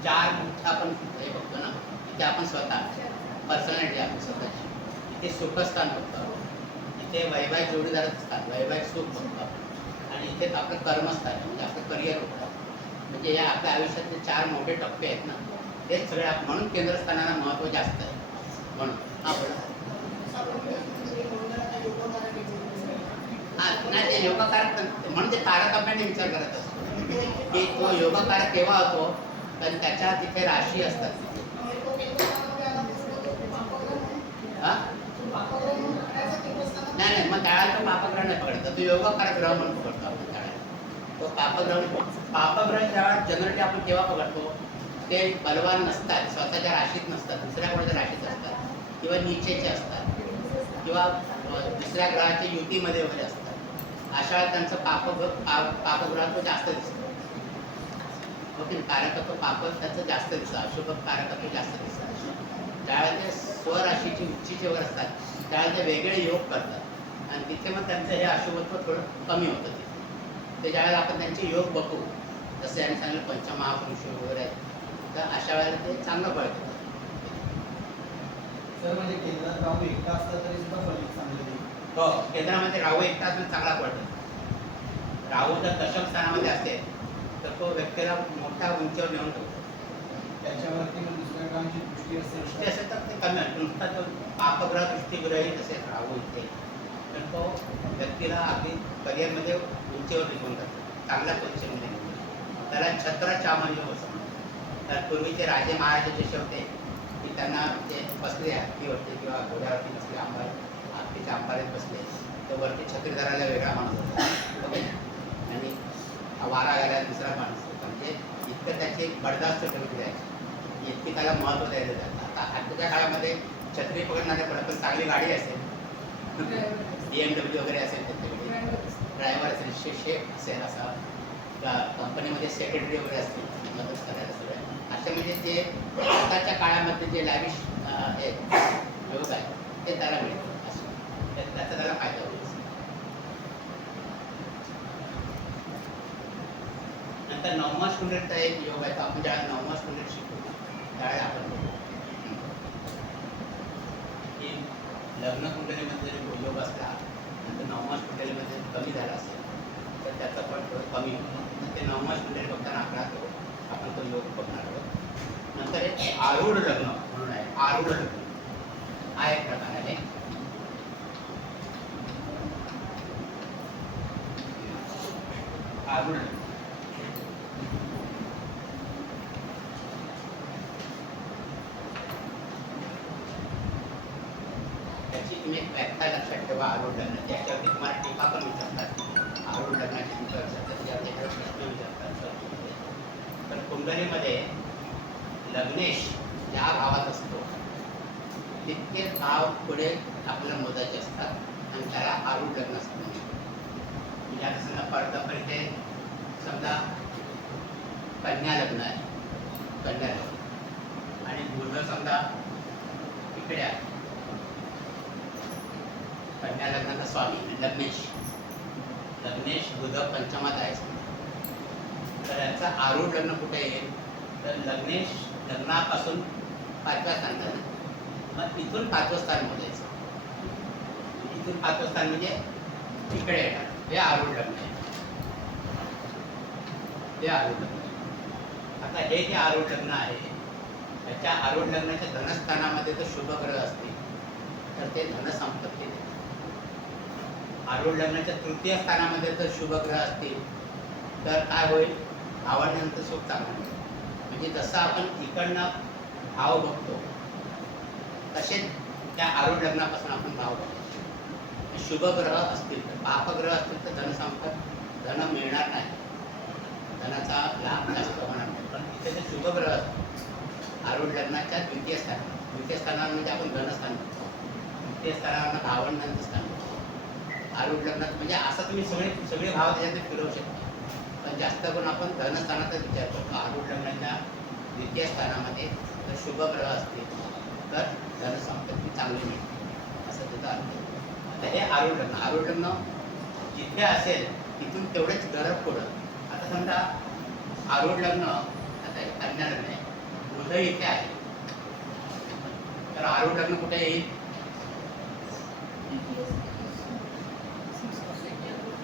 4 मुख्य आपण हे बघतो ना. इथे आपण स्वतः पर्सनॅलिटी आपण स्वतःची. इथे सुखस्थान बघतो आपण. इथे वैवाहिक जोडीदाराचं स्थान, वैवाहिक सुख बघतो आपण. आणि इथेच आपलं कर्मस्थान आहे, म्हणजे आपलं करिअर होतं. म्हणजे या आपल्या आयुष्यातले 4 मोठे टप्पे आहेत ना, तेच सगळे म्हणून केंद्रस्थानाला महत्त्व जास्त आहे. म्हणून हां बोला. हां नाही ते योगाकारक म्हणून ते कारक आपल्याने विचार करत असतो की तो योगाकारक केव्हा होतो तर त्याच्या तिथे राशी असतात. हां नाही मग त्याला तो पापग्रह नाही पकडतो, तो योगाकारक ग्रह म्हणून पकडतो आपण त्याला. तो पापग्रह ज्यावेळेस जनरली आपण केव्हा पकडतो ते बलवान नसतात, स्वतःच्या राशीत नसतात, दुसऱ्या कोणाच्या राशीत असतात किंवा नीचेचे असतात किंवा दुसऱ्या ग्रहाच्या युतीमध्ये वगैरे असतात. अशा वेळेला त्यांचं पापग्रह तो जास्त दिसतो. ओके, कारकत्व पाप त्याचं जास्त दिसतं, अशुभ कारकत्व जास्त दिसतं. त्यावेळेला ते स्वराशीची उच्चीचे वर असतात त्यावेळेला ते वेगळे योग करतात आणि तिथे मग त्यांचं हे अशुभत्व थोडं कमी होतं. ते ज्यावेळेला आपण त्यांचे योग बघू जसं यांनी सांगितलं पंचमहापुरुष योग वगैरे आहे तर अशा वेळेला ते चांगलं पळतं. सर म्हणजे केंद्रात राहू एकटा असला तरी सुद्धा फलित चांगले देईल. हो, केंद्रामध्ये राहू एक तास चांगला पडतो. राहू जर दशम स्थानामध्ये असेल तर तो व्यक्तीला मोठ्या उंचीवर नेऊन ठेवतो. त्याच्यावरती मग दुसऱ्या ग्रहांची दृष्टी दृष्टी असेल असेल तर ते कमी आहे. नुसता तो पापग्रह दृष्टीग्रही असेल राहू इथे तर तो व्यक्तीला अगदी करिअरमध्ये उंचीवर निघून जातो, चांगल्या पोझिशनमध्ये निघून जातो. त्याला छत्र चामर्य बसवतो. तर पूर्वीचे राजे महाराजे जसे होते की त्यांना ते बसले हत्तीवरती किंवा घोड्यावरती बसले, हत्तीच्या अंबारीत बसले तर वरती छत्री धरायला वेगळा माणूस होता. ओके, आणि वारा घालायला दुसरा माणूस होता. म्हणजे इतकं त्याची बडदास्त ठेवली आहे, इतकी त्याला महत्त्व द्यायला जातं. आता आजच्या काळामध्ये छत्री पकडणारे पण पण चांगली गाडी असेल, BMW वगैरे असेल त्याच्याकडे, ड्रायव्हर असेल, शेफ असेल, असा कंपनीमध्ये सेक्रेटरी वगैरे असतील मदत करायला सगळं. असे म्हणजे ते आताच्या काळामध्ये जे लॅविश योग आहे ते त्याला मिळतं. असं त्याचा त्याला फायदा होईल. नंतर नवमास कुंडलीचा एक योग आहे. तो आपण ज्यावेळेला नवमास कुंडली शिकू त्यावेळेला आपण बघू की लग्न कुंडलीमध्ये जरी योग असला नंतर नवमास कुंडलीमध्ये कमी झाला असेल तर त्याचा पण थोडं कमी होतं. ते नवमास कुंडली बघताना आपण तो योग बघणार आहोत. नंतर एक आरूढ लग्न म्हणून आहे. आरूढ लग्न हा एक प्रकार आहे. आरूढ लग्न त्याची तुम्ही एक व्याख्या लक्षात ठेवा. आरूढ लग्नाची याच्यावरती तुम्हाला टीका पण विचारतात. आरूढ लग्नाची टीका विचारतात, त्याच्यावर प्रश्न विचारतात. लग्नेश ज्या भावात असतो तितके भाव पुढे आपल्याला मोजायचे असतात आणि त्याला आरूढ लग्न असतं. म्हणजे आता समजा परत इथे समजा कन्या लग्न आहे, कन्या लग्न आणि बुध समजा इकडे आहे, कन्या लग्नाचा स्वामी लग्नेश, लग्नेश बुध पंचमात आहे समजा. तर याचा आरूढ लग्न कुठे येईल तर लग्नेश लग्नापासून 5व्या स्थानात, मग इथून 5वं स्थान मोजायचं. इथून 5वं स्थान म्हणजे इकडे येणार, हे आरूढ लग्न आहे. हे आरूढ लग्न. आता हे जे आरूढ लग्न आहे त्याच्या आरूढ लग्नाच्या धनस्थानामध्ये जर शुभ ग्रह असतील तर ते धनसंपत्ती देतात. आरूढ लग्नाच्या तृतीय स्थानामध्ये जर शुभ ग्रह असतील तर काय होईल, भावानंतर सुख चांगलं मिळेल. म्हणजे जसं आपण इकडनं भाव बघतो तसेच त्या आरूढ लग्नापासून आपण भाव बघतो. शुभ ग्रह असतील तर, पापग्रह असतील तर धन मिळणार नाही, धनाचा लाभ जास्त होणार नाही. पण इथे जे शुभ ग्रह असतात आरूढ लग्नाच्या द्वितीय स्थानावर म्हणजे आपण धनस्थान बघतो, द्वितीय स्थानावर भावंडांचं स्थान बघतो. आरूढ लग्नात म्हणजे असं तुम्ही सगळे भाव त्याच्यात फिरवू शकता, पण जास्त करून आपण धनस्थानाचाच विचार करतो. आरूढ लग्नाच्या द्वितीय स्थानामध्ये जर शुभ ग्रह असतील तर धनसंपत्ती चांगली मिळते असं त्याचा अर्थ आहे. आता हे आरूढ लग्न जिथे असेल तिथून तेवढेच घर पुढं. आता समजा आरूढ लग्न, आता हे कन्या लग्न आहे, बुध इथे आहे, तर आरूढ लग्न कुठे येईल,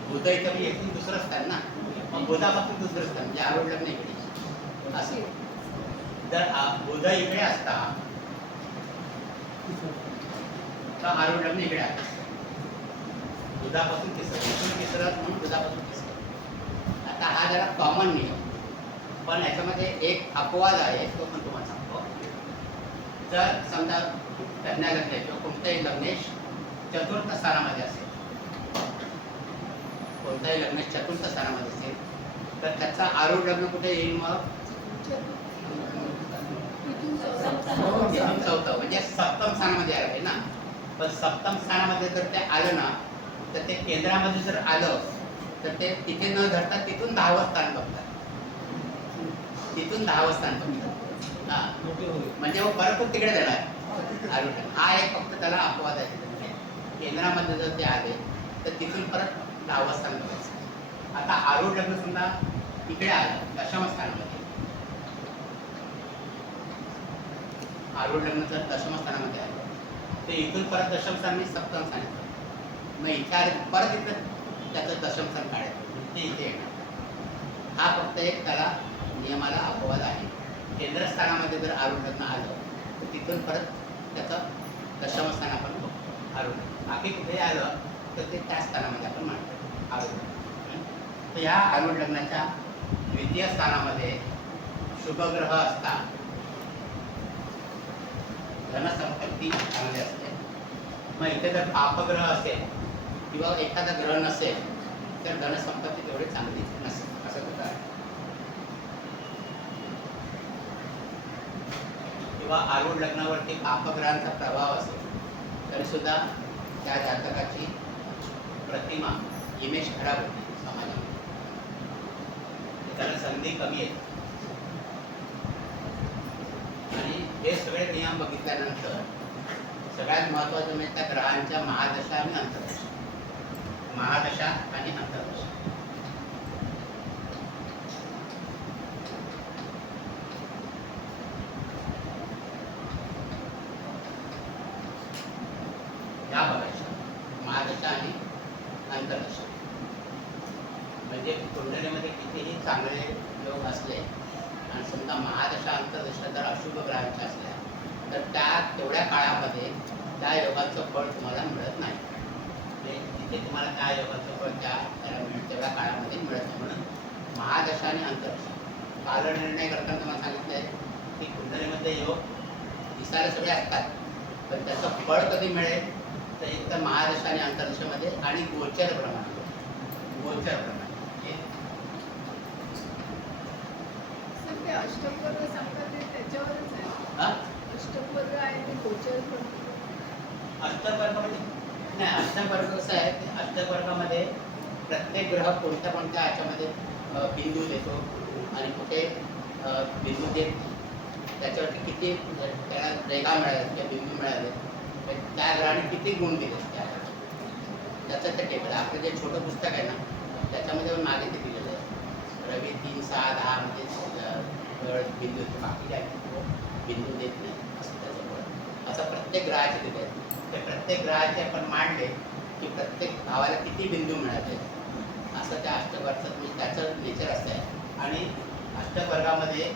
बुध इथे म्हणजे इथून दुसरं स्थान ना, मग बुधापासून दुसरं स्थान म्हणजे आरूढ लग्न इकडे असं. जर बुध इकडे असता तर आरूढ लग्न इकडे आहे, बुधापासून तिसरं, इथून तिसरं म्हणून बुधापासून तिसरं. आता हा जरा कॉमन नियम, पण याच्यामध्ये एक अपवाद आहे, तो पण तुम्हाला सांगतो. जर समजा कन्या लग्न किंवा कोणत्याही लग्नेश चतुर्थ स्थानामध्ये असेल, कोणताही लग्नेश चतुर्थ स्थानामध्ये असेल तर त्याचा आरूढ लग्न कुठे येईल, मग इथून चौथं म्हणजे सप्तम स्थानामध्ये आलं पाहिजे ना. पण सप्तम स्थानामध्ये जर ते आलं ना तर ते केंद्रामध्ये जर आलं तर ते तिथे न धरता तिथून 10वं स्थान बघतात, तिथून 10वं स्थान बघतात. हा म्हणजे मग परत तिकडे जाणार आरूढ लग्न. हा एक फक्त त्याला अपवाद आहे. केंद्रामध्ये जर ते आले तर तिथून परत 10वं स्थान बघायचं. आता आरूढ लग्न समजा इकडे आलं दशम स्थानामध्ये, आरूढ लग्न जर दशम स्थानामध्ये आलं तर इथून परत दशम स्थान म्हणजे सप्तम स्थान येतं. मग इथे आले परत इथं त्याचं दशम स्थान काढायचं, ते इथे येणार. हा फक्त एक त्याला नियमाला अपवाद आहे. केंद्रस्थानामध्ये जर आरूढ लग्न आलं तर तिथून परत त्याचं दशम स्थान आपण बघतो आरूढ लग्न. बाकी कुठेही आलं तर ते त्या स्थानामध्ये आपण म्हणतो आरूढ लग्न. तर ह्या आरूढ लग्नाच्या द्वितीय स्थानामध्ये शुभग्रह असतात, धनसंपत्ती चांगली असते. मग इथे जर पापग्रह असेल किंवा एखादा ग्रह नसेल तर धनसंपत्ती तेवढी चांगली नसेल असं होतं. किंवा आरूढ लग्नावरती पापग्रहांचा प्रभाव असेल तरी सुद्धा त्या जातकाची प्रतिमा, इमेज खराब होते समाजामध्ये, त्याला संधी कमी येते. आणि हे सगळे नियम बघितल्यानंतर सगळ्यात महत्त्वाचं म्हणजे त्या ग्रहांच्या महादशा आणि अंतर्दशा, महादशा आणि अंतर्दशा. या बघायच्या महादशा आणि अंतर्दशा. म्हणजे कुंडलीमध्ये कितीही चांगले योग असले आणि समजा महादशा अंतर्दशा जर अशुभ ग्रहांच्या असल्या तर त्या तेवढ्या काळामध्ये त्या योगाचं फळ तुम्हाला मिळत नाही. म्हणजे जिथे तुम्हाला त्या योगाचं फळ त्याला तेवढ्या काळामध्ये मिळत नाही. म्हणून महादशा आणि अंतर्दशा कालनिर्णय करताना तुम्हाला सांगितलं आहे की कुंडलीमध्ये योग दिसायला सगळे असतात, पण त्याचं फळ कधी मिळेल तर एक तर महादशा आणि अंतर्दशेमध्ये आणि गोचर प्रमाणे, गोचर प्रमाणे. सर ते अष्टक वर्ग सांगतात ते त्याच्यावरच आहे. हा अष्टवर्ग आहे ते गोचर अष्टवर्गामध्ये नाही, अष्टवर्ग कसं आहे ते अष्टवर्गामध्ये प्रत्येक ग्रह कोणत्या कोणत्या ह्याच्यामध्ये बिंदू देतो आणि कुठे बिंदू देत नाही. त्याच्यावरती किती त्याला रेखा मिळाल्या किंवा बिंदू मिळाले, त्या ग्रहाने किती गुण दिले त्याचं ते टेबल. आपलं जे छोटं पुस्तक आहे ना त्याच्यामध्ये मागे ते दिलेलं आहे. रवी 3, 6, 10 म्हणजे बिंदू येतो, बाकी काय तो बिंदू देत नाही असं त्याचं फळ. असं प्रत्येक ग्रहाचे दिले आहेत. ते प्रत्येक ग्रहाचे आपण मांडले की प्रत्येक भावाला किती बिंदू मिळाले असं त्या अष्टवर्गाचं म्हणजे त्याचं नेचर असं आहे. आणि अष्टवर्गामध्ये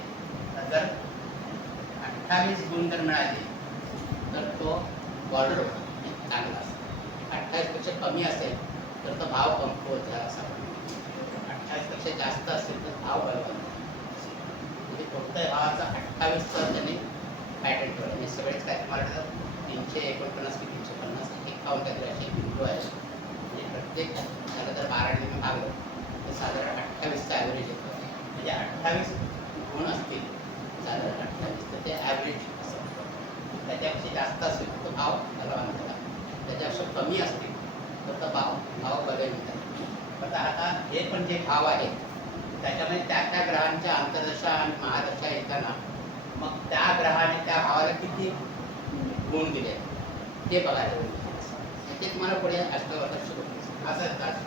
जर 28 गुण जर मिळाले तर तो बॉर्डर होतो चांगला असतो. 28पेक्षा कमी असेल तर तो भाव कमकुवत झाला असा. 28पेक्षा जास्त असेल तर भाव बलवान. म्हणजे कोणत्याही भावाचा 28चा त्यांनी पॅटर्न ठेवला. म्हणजे सगळेच काय तुम्हाला 349 की 350 51 काहीतरी असे बिंदू आहे. म्हणजे प्रत्येक त्याला जर 12ने मी भागलं तर साधारण 28चा ॲव्हरेज येतो. म्हणजे 28 गुण असतील साधारण 28 तर ते ॲव्हरेज असं. त्याच्यापेक्षा जास्त असेल तर तो भाव बलवान झाला. त्याच्यापेक्षा कमी असतील तर तो भाव बलवान झाला. आता हे पण जे भाव आहेत त्याच्यामध्ये त्या ग्रहांच्या अंतर्दशा आणि महादशा येताना मग त्या ग्रहाने त्या भावाला किती गुण दिले ते बघायला मिळतं. ते तुम्हाला पुढे अष्टवर्गात शिकवतो. असं आहे.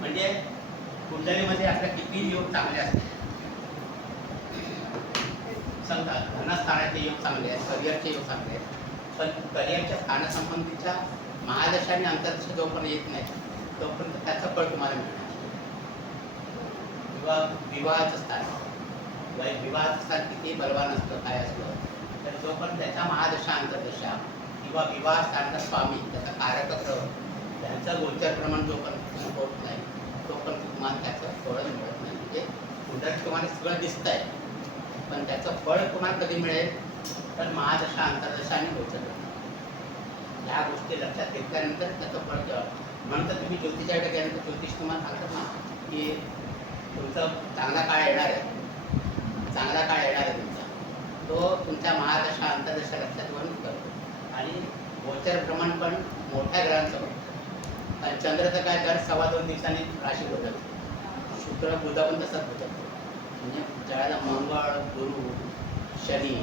म्हणजे कुंडलीमध्ये आपल्या किती योग चांगले असतात. समजा धनस्थानाचे योग चांगले आहेत, करिअरचे योग चांगले आहेत, पण करिअरच्या स्थानासंबंधीच्या महादशा आणि अंतर्दशा जोपर्यंत येत नाही तोपर्यंत त्याचं फळ तुम्हाला मिळणार. किंवा विवाहाचं स्थान, विवाहाचं स्थान किती बलवान असतं काय असतं तर जोपर्यंत त्याच्या महादशा अंतर्दशा किंवा विवाह स्थानाचा स्वामी त्याचा कारक ग्रह त्यांचं गोचर प्रमाण जोपर्यंत होत नाही तोपर्यंत तुम्हाला त्याचं फळ मिळत नाही. म्हणजे कुंडलीत तुम्हाला सगळं दिसतं आहे पण त्याचं फळ तुम्हाला कधी मिळेल तर महादशा अंतर्दशा आणि गोचर. ह्या गोष्टी लक्षात घेतल्यानंतर त्याचं फळ केव्हा म्हणून तर तुम्ही ज्योतिषाकडे गेल्यानंतर ज्योतिष तुम्हाला सांगतात ना की तुमचा चांगला काळ येणार आहे, चांगला काळ येणार आहे तुमचा, तो तुमच्या महादशा अंतर्दशा लक्षात घेऊन करतो. आणि गोचर प्रमाण पण मोठ्या ग्रहांचं होतं. आणि चंद्राचं काय दर 2.25 दिवसांनी राशी बदलतो. शुक्र बुध पण तसंच बदलतो. म्हणजे ज्यावेळेला मंगळ, गुरु, शनी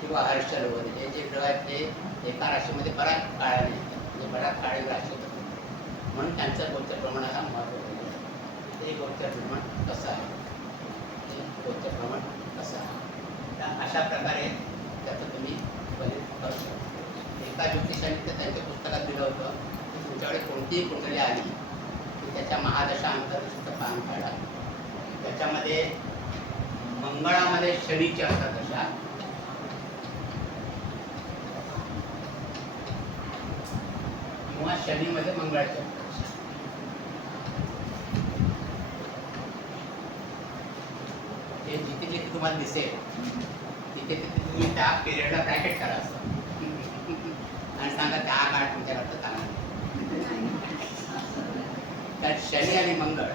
किंवा हर्षल वगैरे जे ग्रह आहेत ते एका राशीमध्ये बऱ्याच काळाने येतात. म्हणजे बऱ्याच काळी राशी होतात. म्हणून त्यांचं गोचर प्रमाणाला महत्त्व दिलं जातं. ते गोचर प्रमाण कसं आहे, ते गोचर प्रमाण कसं आहे तर अशा प्रकारे त्याचं तुम्ही फलित करू शकता. एका ज्योतिषाने तर त्यांच्या पुस्तकात दिलं होतं की तुमच्याकडे कोणतीही कुंडली आली की त्याच्या महादशा अंतर्दशेचं पान काढा. त्याच्यामध्ये मंगळामध्ये शनीची अंतर्दशा, किंवा शनीमध्ये मंगळाची अंतर्दशा. हे जिथे जिथे तुम्हाला दिसेल तिथे तिथे तुम्ही त्या पिरियडला ब्रॅकेट करा असं आणि सांगा त्या काळ तुमच्याकडचं चांगला नाही. त्यात शनी आणि मंगळ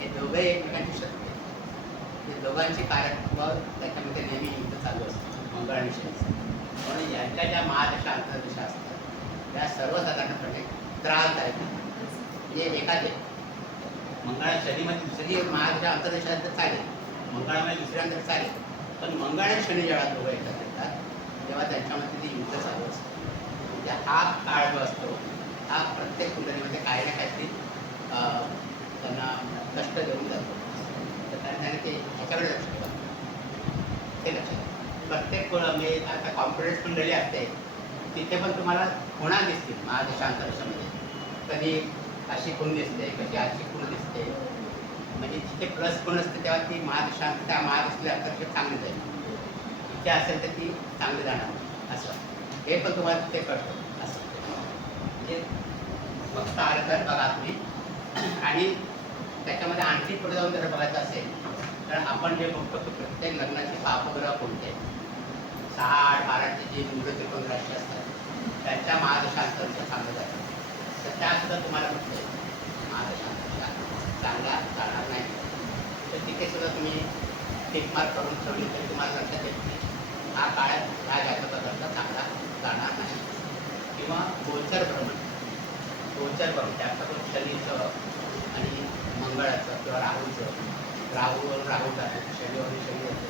हे दोघंही एकमेकांची शक्ती आहेत. हे दोघांची कारकत्व त्याच्यामध्ये नेहमी युद्ध चालू असतं मंगळ आणि शनीचं. म्हणून यांच्या ज्या महादशा अंतर्दशा असतात त्या सर्वसाधारणपणे त्रासदायक म्हणजे एखादे मंगळा शनीमध्ये दुसरी महादशा अंतर्दशा तर चालेल, मंगळामध्ये दुसऱ्यांदा चालेल, पण मंगळ आणि शनी जेव्हा दोघं एकत्र येतात तेव्हा त्यांच्यामध्ये ते युद्ध चालू असतं. म्हणजे हा काळ जो असतो हा प्रत्येक कुंडलीमध्ये काही ना काहीतरी त्यांना कष्ट देऊन जातो. तर त्यांनी ते ह्याच्याकडे लक्ष ठेवा, ते लक्षात प्रत्येक म्हणजे आता कॉन्फिडन्स कुंडली असते तिथे पण तुम्हाला खुणा दिसतील महादशा अंतर्दशामध्ये. कधी अशी खूण दिसते, कधी अशी खूण दिसते. म्हणजे जिथे प्लस खूण असते तेव्हा ती महादशा त्या महादशेला अंतर्दशा चांगली जाईल, जिथे असेल तर ती चांगली जाणार असं. हे पण तुम्हाला तिथे कळतं असं. म्हणजे फक्त आलं तर बघा तुम्ही. आणि त्याच्यामध्ये आणखी पुढे जाऊन जर बघायचं असेल तर आपण जे बघतो की प्रत्येक लग्नाचे पापग्रह कोणते आहेत, 6, 8, 12चे जे मूळ त्रिकोण राशी असतात त्यांच्या महादशांतरचं सांगत आहे. तर त्यासुद्धा तुम्हाला म्हटलं महादशांतरच्या चांगल्या जाणार नाही. तर तिथे सुद्धा तुम्ही टिक मार्क करून ठेवली तरी तुम्हाला लक्षात येत नाही. हा काळ ह्या जातकाकरता चांगला जाणार नाही. किंवा गोचर भ्रमण त्याच्यातून शनीचं आणि मंगळाचं किंवा राहूवरून राहू जातो, शनीवरून शनी येतो.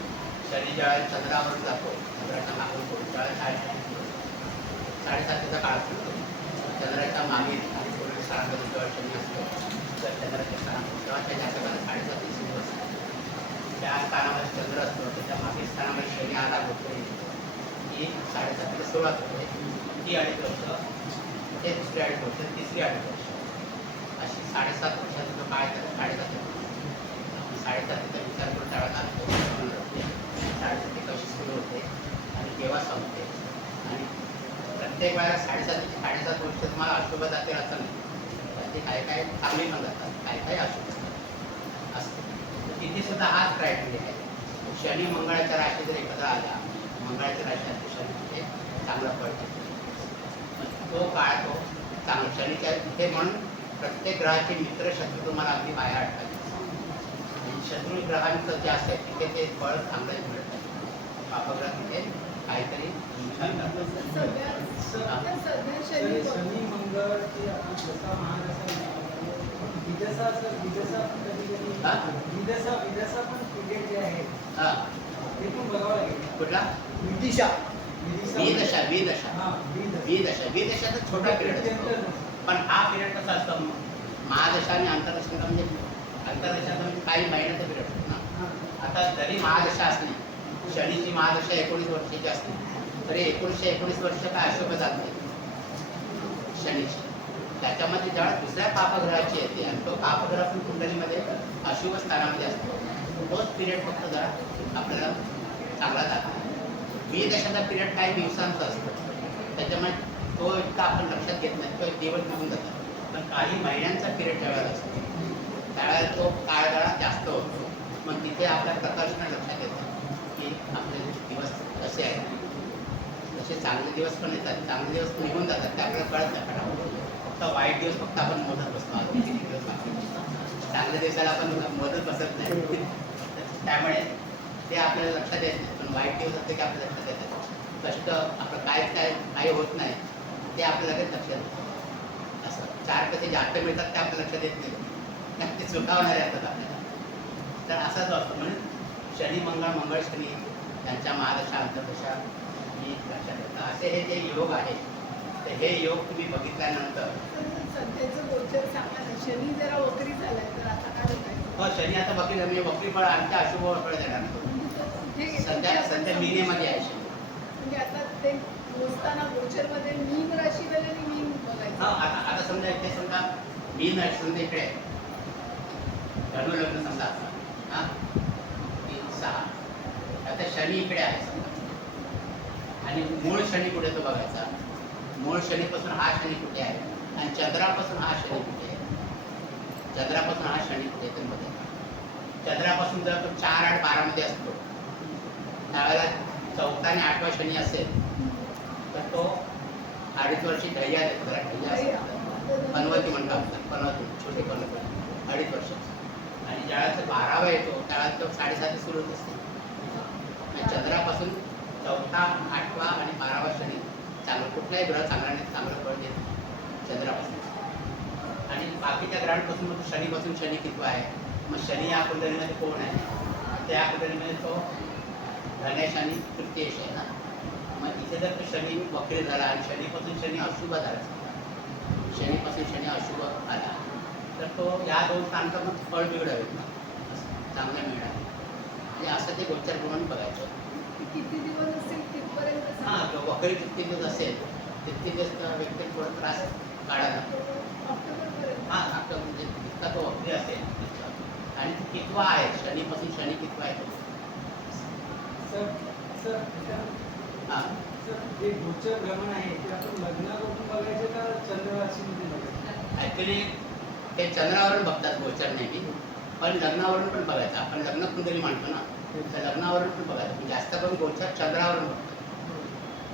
शनी ज्यावेळेस चंद्रावर जातो, चंद्राच्या मागून पुढे त्यावेळेस 7:30चा काळ असतो. चंद्राच्या मागे आणि पूर्वी स्थानामध्ये जेव्हा शनी असतो तर चंद्राच्या स्थानामध्ये तेव्हा त्या जातकाला 7:30 सुरू असतो. त्या स्थानामध्ये चंद्र असतो, त्याच्या मागील स्थानामध्ये शनी आला होतो की 7:30ला सुरुवात होते. ती 2.5 वर्ष, ते दुसरी 2.5 वर्ष, तिसरी 2.5 वर्ष, अशी 7.5 वर्षाचा जो काळ त्याला 7.5 7.5चा विचार करून त्यावेळेला 7.5 कशी सुरू होते आणि केव्हा संपते. आणि प्रत्येक वेळेला 7.5 वर्ष तुम्हाला अशुभ जाते असं नाही. ते काही काही चांगली पण जातात, काही अशुभ जातात असतं. तर तिथे सुद्धा हाच क्रायटेरिया आहे. शनी मंगळाच्या राशी जर एकत्र आल्या, मंगळाच्या राशी असते शनी तिथे चांगलं फळ देतो. तो काळ तो चांगला शनीच्या तिथे म्हणून प्रत्येक ग्रहाचे मित्र शत्रू तुम्हाला अगदी बाहेर आणतात. शत्रू ग्रहांचं जे असते तिथे ते फळ चांगलंच मिळत आहे. पापग्रह तिथे काहीतरी नुकसान करतात. सध्या शनी शनी मंगळ ते आपण जसा महान असा विदसा पण क्रिकेट जे आहे हां, ते पण बघावं लागेल. कुठला विदिशा विदशा तर छोटा पिरियड असतो. पण हा पिरियड कसा असतो, महादशा आणि अंतर्दशा म्हणजे म्हणजे काही महिन्याचा पिरियड असतो ना. आता जरी महादशा असली, शनीची महादशा 19 वर्षाची असली तरी 19 वर्ष काय अशुभ जात नाही शनीची. त्याच्यामध्ये ज्यावेळेस दुसऱ्या पापग्रहाची येते आणि तो पापग्रह पण कुंडलीमध्ये अशुभ स्थानामध्ये असतो, तोच पिरियड फक्त जरा आपल्याला चांगला जातो. विदशाचा पिरियड काही दिवसांचा असतो, त्याच्यामुळे तो इतका आपण लक्षात घेत नाही, तो एक दिवस निघून जातो. पण काही महिन्यांचा पिरियड ज्यावेळेला असतो त्यावेळेला तो काळगाळा जास्त होतो. मग तिथे आपल्या प्रकर्षाने लक्षात येतं की आपले दिवस कसे आहेत. तसे चांगले दिवस पण येतात, चांगले दिवस निघून जातात, ते आपल्याला कळत नाही. पण फक्त वाईट दिवस फक्त आपण मोजत बसतो, अजून किती दिवस बाकी बसतो. चांगल्या दिवसाला आपण मोजत बसत नाही. त्यामुळे ते आपल्याला लक्षात येत नाही. पण वाईट दिवस असते की आपल्याला लक्षात येतात. कष्ट आपलं काही होत नाही ते आपल्याला लगेच लक्षात येतं. असं 4 पैसे जास्त मिळतात ते आपल्याला लक्षात येत नाही, ते चुकावणारे असतात आपल्याला. तर असाच असतो. म्हणून शनी मंगळ शनी त्यांच्या महादशा अंतर्दशा ही लक्षात येतात. असे हे जे योग आहेत, तर हे योग तुम्ही बघितल्यानंतर सध्याचं गोचर सांगा ना. शनी जरा वक्री झालाय तर आता काय होत शनी आता वकील म्हणजे वक्री फळ आणखी अशुभ फळ देणार नाही. सध्या मीनेमध्ये आहे शनी. म्हणजे आता ते मोजताना गोचरमध्ये मीन राशी आणि मीन बघायचं. आता समजा इथे समजा मीन आहे, समजा इकडे आहे धनु लग्न समजा हां 3, 6. आता शनी इकडे आहे समजा आणि मूळ शनी कुठे तो बघायचा. मूळ शनीपासून हा शनी कुठे आहे आणि चंद्रापासून हा शनी कुठे आहे. चंद्रापासून हा शनी कुठे आहे ते बघायचा. चंद्रापासून जर तो 4, 8, 12 मध्ये असतो त्यावेळेला 4था आणि 8वा शनी असेल तर तो 2.5 वर्षी ढय्या देतो. जरा ढय्या असेल पनवती म्हणतात, पनवती छोटी पनवती 2.5 वर्ष. आणि ज्यावेळेस 12वा येतो त्यावेळेस तो 7.5 सुरू होत असते. चंद्रापासून 4था, 8वा आणि 12वा शनी चांगलं, कुठलाही ग्रह चांगला नाही, चांगलं फळ देत चंद्रापासून. आणि बाकीच्या ग्रहांपासून मग शनीपासून शनी कितवा आहे. मग शनी या कुंडलीमध्ये कोण आहे, त्या कुंडलीमध्ये तो गणेश आणि तृतीयेश आहे ना. मग इथे जर तो शनी वक्री झाला आणि शनीपासून शनी अशुभ झाला, शनीपासून शनी अशुभ आला तर तो या 2 स्थानांचा मग फळ बिघडावेत ना, चांगलं मिळणार. म्हणजे असं ते गोचर प्रमाणे बघायचं. किती दिवस असेल तिथपर्यंत हां, वक्री किती दिवस असेल तितके दिवस त्या व्यक्तीला थोडा त्रास काढायला. ऑक्टोबरपर्यंत. हां, आता म्हणजे इतका तो वक्री असेल आणि तो कितवा आहे, शनीपासून शनी कितवा आहे तो. हां, जे गोचर भ्रमण आहे ते आपण लग्नावरून बघायचे का चंद्र राशीमध्ये बघायचे. ॲक्च्युली ते चंद्रावरून बघतात गोचर नाही, पण लग्नावरून पण बघायचं. आपण लग्न कुंडली म्हणतो ना, तर लग्नावरून पण बघायचं. पण जास्त करून गोचर चंद्रावरून बघतात.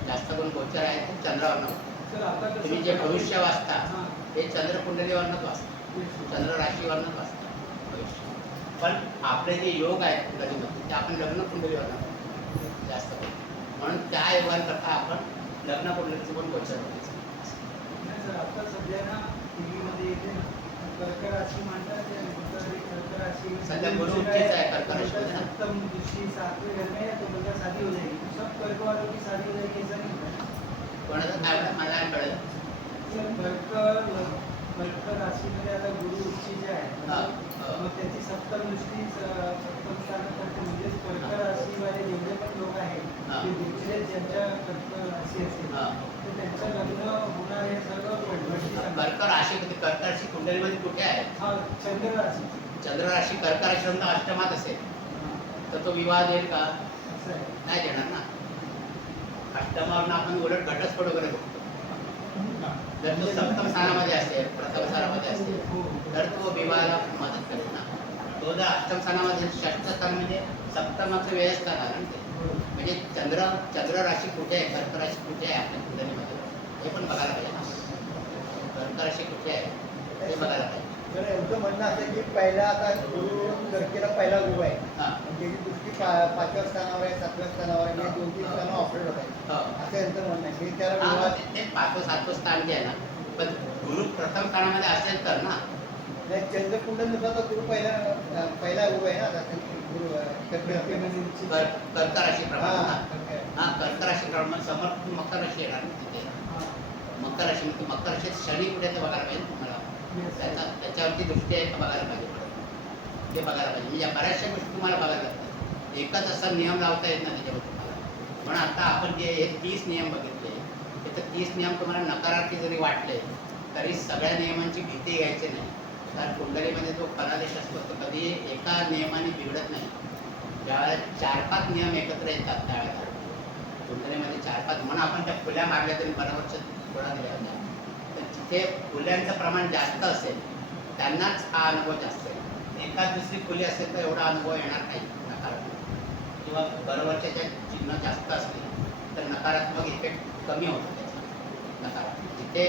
जास्त करून गोचर आहे ते चंद्रावरून बघतात. तुम्ही जे भविष्य वाचता ते चंद्र कुंडलीवरनंच वाचता, चंद्र राशीवरनंच वाचता भविष्य. पण आपले जे योग आहेत कुंडलीमध्ये ते आपण लग्न कुंडलीवर लावतो जास्त करून. म्हणून त्या योगांकरता आपण लग्न कुंडलीचं पण गोचर बघायचं. नाही सर, आता सध्या ना टीव्हीमध्ये येते ना, कर्क राशी म्हणतात ते, कर्क राशि में सध्या गुरु उच्चच आहे कर्क राशीमध्ये ना. सप्तम दृष्टि 7वें घर में है तो बोलता शादी हो जाएगी, तो सब कर्क वालों की शादी हो जाएगी ऐसा नहीं होता। कोणाचं काय म्हणतात मला नाही कळलं. कर्क राशीमध्ये आता गुरु उच्च जे हा, आहे हा. मग त्याची सप्तम दृष्टी सप्तम स्थानात करते, म्हणजे कर्क हा. राशीवाले जेवढे पण लोक आहेत हा. ते दुसरे ज्यांच्या कर्क राशी असेल हा. तर त्यांचं लग्न होणार हे सर्व गोष्टी सांगतात. कर्क राशी कर्क राशी कुंडलीमध्ये कुठे आहे? हा चंद्र राशी चंद्र राशी कर्क राशी समजा अष्टमात असेल तर तो विवाह देईल का? असं आहे. नाही देणार ना. अष्टमावरून आपण उलट घटस्फोट वगैरे बघतो. जर तो सप्तम स्थानामध्ये असेल प्रथम स्थानामध्ये असेल तर तो विवाहाला मदत करेल ना. तो जर अष्टम स्थानामध्ये षष्ठ स्थान म्हणजे सप्तमाचं वेळ स्थान आहे ना ते. म्हणजे चंद्र राशी कुठे आहे, कर्क राशी कुठे आहे आपल्या कुंडलीमध्ये हे पण बघायला पाहिजे ना. कर्क राशी कुठे आहे हे बघायला पाहिजे. तर यांचं म्हणणं असं आहे की पहिला आता गुरु कर्केला पहिला गुरु आहे, हां त्याची दृष्टी 5व्या स्थानावर आहे, 7व्या स्थानावर आहे, म्हणजे 2-3 स्थानं ऑपरेट होत आहे हो. असं यांचं म्हणणं आहे. मी त्याला हां, विवाह ते 5वं 7वं स्थान जे आहे ना, पण गुरु प्रथम स्थानामध्ये असेल तर ना. नाही, चंद्रकुंडनुसार तर गुरु पहिला गुरु आहे ना आता गुरु कर्क राशीप्रमाणे हां, ना. कर्क आहे. हां, कर्क राशीप्रमाणे समर्थ मकर राशी येणार ना तिथे. मकर राशी म्हणजे मकर राशीत शनी कुठे ते बघायला पाहिजे तुम्हाला. त्याच्यावरती दृष्टी आहे का बघायला पाहिजे. ते बघायला पाहिजे. म्हणजे बऱ्याचशा गोष्टी तुम्हाला बघायला लागतात. एकच असा नियम लावता येत ना त्याच्यावर तुम्हाला. म्हणून आता आपण जे हे 30 नियम बघितले ते 30 नियम तुम्हाला नकारार्थी जरी वाटले तरी सगळ्या नियमांची भीती घ्यायची नाही. कारण कुंडलीमध्ये जो फलादेश असतो तो कधी एका नियमाने बिघडत नाही. ज्यावेळेला 4-5 नियम एकत्र येतात त्यावेळेला कुंडलीमध्ये 4-5 म्हणून आपण त्या फुल्या मारल्या तरी बरोबरच्या थोडा दिल्या होत्या. तर जिथे फुल्यांचं प्रमाण जास्त असेल त्यांनाच हा अनुभव जास्त आहे. एकाच दुसरी फुले असेल तर एवढा अनुभव येणार नाही नकारात्मक. किंवा बरोबरच्या ज्या चिन्ह जास्त असतील तर नकारात्मक इफेक्ट कमी होतो त्याचा. नकारात्मक जिथे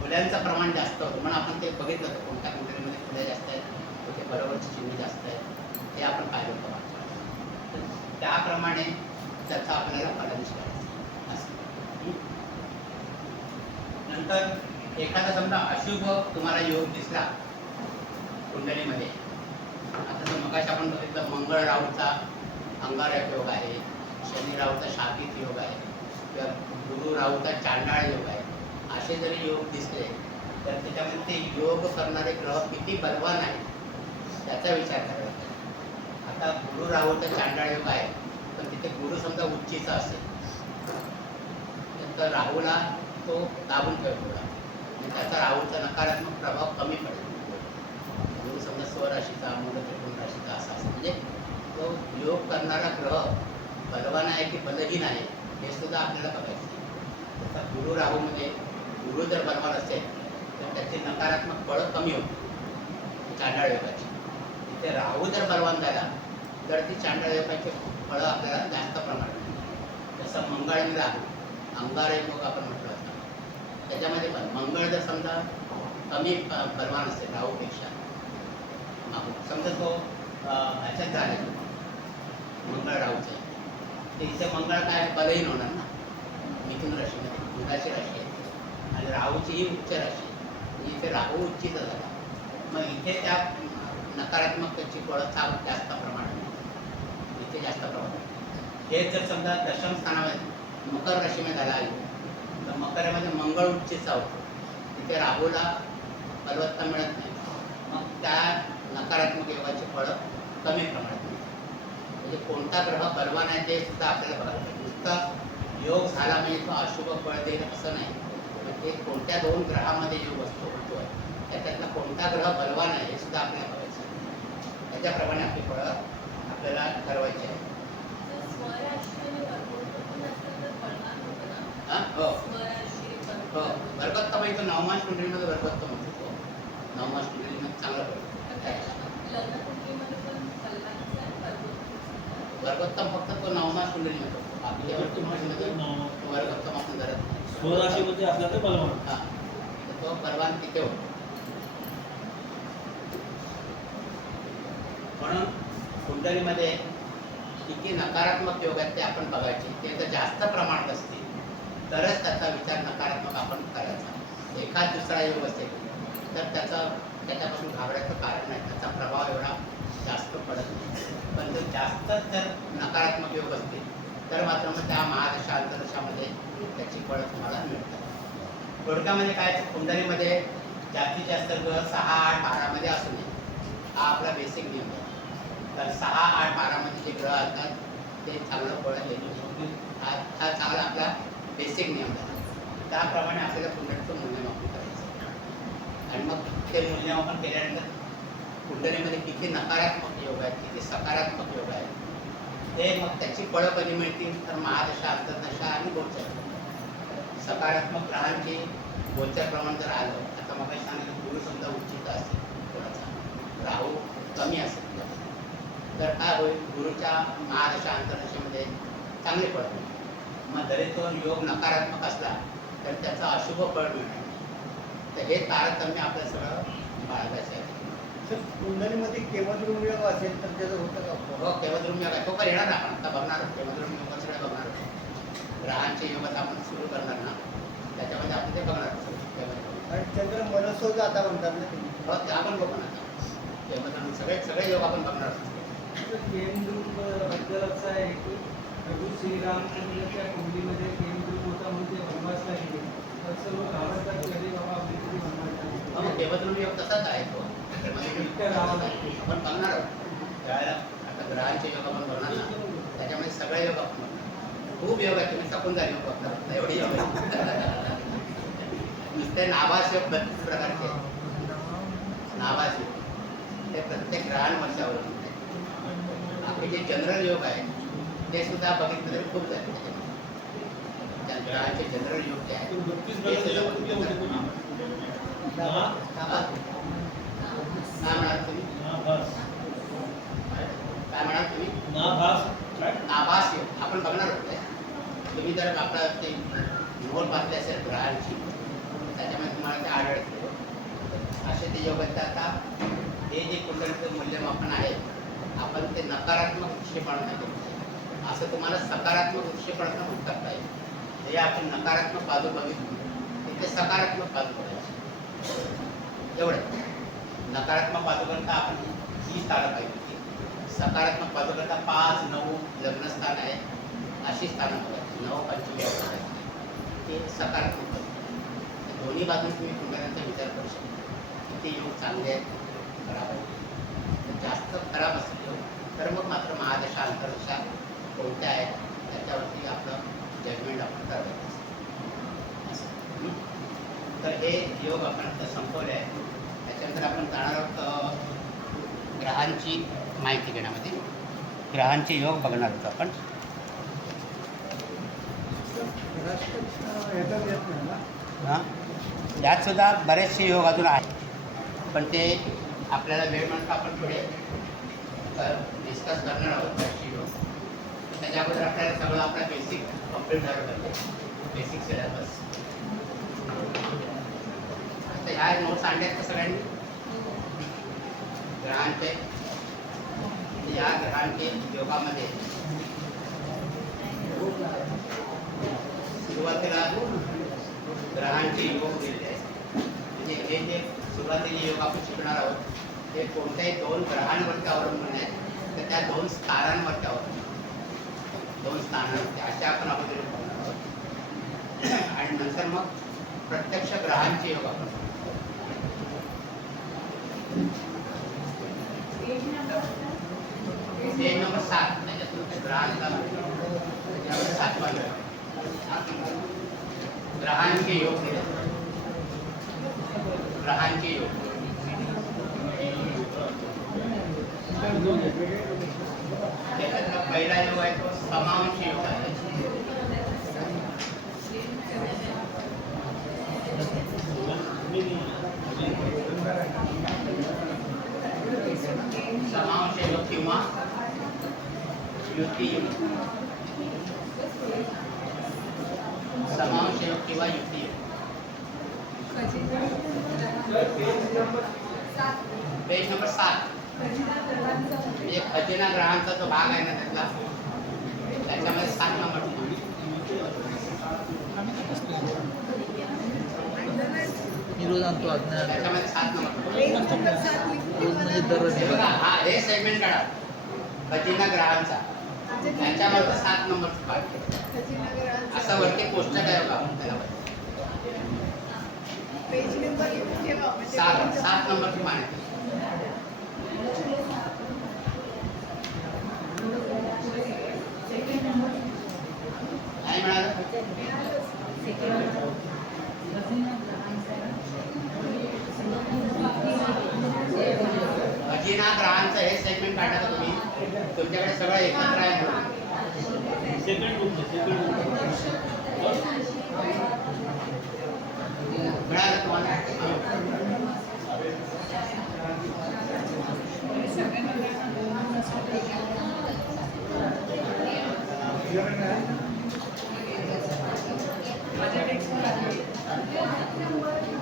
फुल्यांचं प्रमाण जास्त होतं म्हणून आपण ते बघितलं होतं कोणत्या कुंडलीमध्ये फुले जास्त आहेत तिथे बरोबरची चिन्ह जास्त आहेत हे आपण पाहिलं होतं मागच्या. तर त्याप्रमाणे त्याचा आपल्याला फलादेश करायचा असं. नंतर एखादा समजा अशुभ तुम्हाला योग दिसला कुंडलीमध्ये. आता जर मगाशी आपण बघितलं मंगळ राहूचा अंगारक योग आहे, शनी राहूचा शापित योग आहे किंवा गुरु राहूचा चांडाळ योग आहे. असे जरी योग दिसले तर त्याच्यामध्ये ते योग करणारे ग्रह किती बलवान आहेत त्याचा विचार करायला पाहिजे. आता गुरु राहूचा चांडाळ योग आहे पण तिथे गुरु समजा उच्चीचा असेल तर राहूला तो दाबून ठेवतो आणि त्याचा राहूचा नकारात्मक प्रभाव कमी पडेल. गुरु समजा स्वराशीचा मूल त्रिकोण राशीचा असा असेल म्हणजे तो योग करणारा ग्रह बलवान आहे की बलहीन आहे हे सुद्धा आपल्याला बघायचं आहे. त्याचा गुरु राहूमध्ये गुरु जर बलवान असेल तर त्याची नकारात्मक फळं कमी होती चांडाळ योगाची. तिथे राहू जर बलवान झाला तर ती चांडाळ योगाची फळं आपल्याला जास्त प्रमाणात मिळतात. जसं मंगळ आणि राहू अंगारक योग आपण म्हटलं होतं त्याच्यामध्ये पण मंगळ जर समजा कमी बलवान असेल राहूपेक्षा समजा तो ह्याच्यात झाला मंगळ राहूचे ते इथे मंगळ काय बलहीन होणार ना. मिथुन राशीमध्ये बुधाची राशी आहे आणि राहूची ही उच्च राशी आहे. इथे राहू उच्चीचा झाला मग इथे त्या नकारात्मकतेची फळं जास्त प्रमाणात इथे जास्त प्रमाणात. हे जर समजा दशम स्थानामध्ये मकर राशीमध्ये झाला आहे तर मकरामध्ये मंगळ उच्चीचा होतो तिथे राहूला बलवत्ता मिळत नाही. मग त्या नकारात्मक योगाची फळं कमी प्रमाणात मिळतात. म्हणजे कोणता ग्रह बलवान आहे ते सुद्धा आपल्याला बघायला पाहिजे. नुसता योग झाला म्हणजे तो अशुभ फळ देईल असं नाही. म्हणजे कोणत्या 2 ग्रहामध्ये योग असतो होतोय त्याच्यातला कोणता ग्रह बलवान आहे हे सुद्धा आपल्याला बघायचं आहे. त्याच्याप्रमाणे आपली फळं आपल्याला ठरवायची आहे. हां हो हो भरगोत्तम आहे तो नवमास कुंडलीमध्ये भरगोत्तम होतो. नवमास कुंडलीमध्ये चांगला पडतो. भरगोत्तम फक्त तो नवमास कुंडलीमध्ये होतो. आपल्या कुंडलीमध्ये भरगोत्तम आपण धरत नाही. स्वराशीमध्ये असला तर बलवान. हां तर तो बलवान तिथे होतो. म्हणून म्हणून कुंडलीमध्ये किती नकारात्मक योग आहेत ते आपण बघायचे. ते जर जास्त प्रमाणात असतील तरच त्याचा विचार नकारात्मक आपण करायचा. एखाद दुसरा योग असेल तर त्याच्यापासून घाबरायचं कारण नाही, त्याचा प्रभाव एवढा जास्त पडत नाही. पण जर जास्त जर नकारात्मक योग असतील तर मात्र मग त्या महादशा अंतर्दशामध्ये त्याची फळं तुम्हाला मिळतात. थोडक्यामध्ये काय कुंडलीमध्ये जास्तीत जास्त ग्रह 6, 8, 12 असू नये, हा आपला बेसिक नियम आहे. तर 6, 8, 12 जे ग्रह असतात ते चांगलं फळ देतो. हा चांगला आपला बेसिक नियम झाला. त्याप्रमाणे आपल्याला कुंडलीचं मूल्यमापन करायचं आणि मग ते मूल्यमापन केल्यानंतर कुंडलीमध्ये किती नकारात्मक योग आहेत, किती सकारात्मक योग आहेत, ते मग त्याची फळं कधी मिळतील तर महादशा, अंतर्दशा आणि गोचर. सकारात्मक ग्रहांची गोचर प्रमाण जर आलं, आता मग सांगितलं गुरु समजा उच्चित असेल कोणाचा, राहू कमी असेल तर काय होईल, गुरुच्या महादशा अंतर्दशेमध्ये चांगले फळ मिळेल. मग जरी तो योग नकारात्मक असला तर त्याचा अशुभ फळ मिळणार. तर हे तारतम्य आपलं सगळं बाळगायचं आहे. सर कुंडलीमध्ये केमद्रुम योग असेल तर त्याचं होतं का? हो, केवद्रुम योग आहे, तो पण येणार ना, आपण आता बघणार. केवद्रुम योग सगळं बघणार. ग्रहांचे योग आपण सुरू करणार ना, त्याच्यामध्ये आपण ते बघणार. आणि चंद्र मनसोज आता म्हणतात ना तुम्ही. हो, ते आपण बघू ना. केवद्रुम सगळे योग आपण बघणार. बद्दल असं आहे की प्रभू श्रीरामचंद्रच्या कुंडलीमध्ये केमद्रुम होता म्हणून ते वनवासला गेले. तर सर्व घाबरतात की अरे बाबा आपली किती वनवास मग केवद्रुम योग तसाच आहे तो. आपण बघणार आहोत त्यावेळेला. आता ग्रहांचे योग आपण बघणार ना, त्याच्यामध्ये सगळे योग आपण बघणार. खूप योग आहे, तुम्ही सकून जा योग बघणार, एवढे योग आहे. नुसते नाभास योग 32 प्रकारचे आहेत. नाभास योग ते प्रत्येक ग्रहांवरच्या अवलंबून आहे. आपले जे जनरल योग आहे ते सुद्धा बघितलं तरी खूप झाले. त्या ग्रहांचे जनरल योग जे आहेत ते सुद्धा बघितलं. काय म्हणाल तुम्ही? काय म्हणाल तुम्ही? नाभास योग आपण बघणार होते. तुम्ही जर आपला ते नोट वाचले असेल ग्रहांची, त्याच्यामध्ये तुम्हाला ते आढळते. असे ते योग आहेत. आता हे जे कुंडलीचं मूल्यमापन आहे, आपण ते नकारात्मक दृष्टिकोनाने केलं पाहिजे. असं तुम्हाला सकारात्मक दृष्टिकोनातून होऊ करता येईल. हे आपण नकारात्मक बाजू बघितली, तिथे सकारात्मक बाजू बघायची. एवढं नकारात्मक बाजू करता आपण ही स्थानं पाहिजे होती. सकारात्मक बाजू करता 5, 9 लग्नस्थान आहे, अशी स्थानं बघायची. 9, 25 ते सकारात्मक बाजू. दोन्ही बाजून तुम्ही कुंडल्यांचा विचार करू शकता. किती योग चांगले आहेत, खराब आहेत. जास्त खराब असेल योग तर मग मात्र महादशा, अंतर्दशा कोणत्या आहेत त्याच्यावरती आपलं जजमेंट आपण करायचं असं. तर हे योग आपण आता संपवले आहे. त्याच्यानंतर आपण जाणार आहोत ग्रहांची माहिती घेण्यामध्ये. ग्रहांचे योग बघणार होतो आपण. हां, यात सुद्धा बरेचसे योग अजून आहेत, पण ते आपल्याला वेळ म्हणता आपण पुढे डिस्कस करणार आहोत. बरेचसे योग त्याच्याबद्दल आपल्याला सगळं आपला बेसिक कम्प्लीट झालं पाहिजे, बेसिक सिलेबस. आता ह्या नोट्स आणल्यात का सगळ्यांनी ग्रहांचे? या ग्रहांचे योगामध्ये सुरुवातीला ग्रहांचे योग दिलेले आहेत. म्हणजे हे जे सुरुवातीचे योग आपण शिकणार आहोत ते कोणत्याही 2 ग्रहांवरती अवलंबून आहेत, तर त्या 2 स्थानांवरती अवलंबून. 2 स्थानांवरती अशा आपण अगोदर बघणार आहोत. आणि नंतर मग प्रत्यक्ष ग्रहांचे योग आपण पेज नंबर 7 त्याच्यातून ग्रहांचा त्याच्यामध्ये 7वा ग्रहांचे योग दिले. ग्रहांचे योग त्याच्यातला पहिला योग आहे तो समांश योग आहे. समांश योग किंवा युती योग. समांश योग किंवा युती योग. पेज नंबर 7 खजिना ग्रहांचा म्हणजे खजिना ग्रहांचा जो भाग आहे ना त्यातला त्याच्यामध्ये 7 नंबर मी रोज आणतो अज्ञान त्याच्यामध्ये 7 नंबर पेज नंबर 7 रोज म्हणजे दररोज हे बघा हा हे सेगमेंट काढा खजिना ग्रहांचा त्याच्यामध्ये 7 नंबरचं पाठ आहे. खजिना ग्रहांचा असं वरती पोस्टर आहे बघा त्याला पेज नंबर लिहून ठेवा म्हणजे 7 नंबरची पान आहे. नाही मिळालं खजिना ग्रहांचं हे सेगमेंट काढा का तुम्ही तुमच्याकडे सगळं एकत्र आहे ना? मिळालं तुम्हाला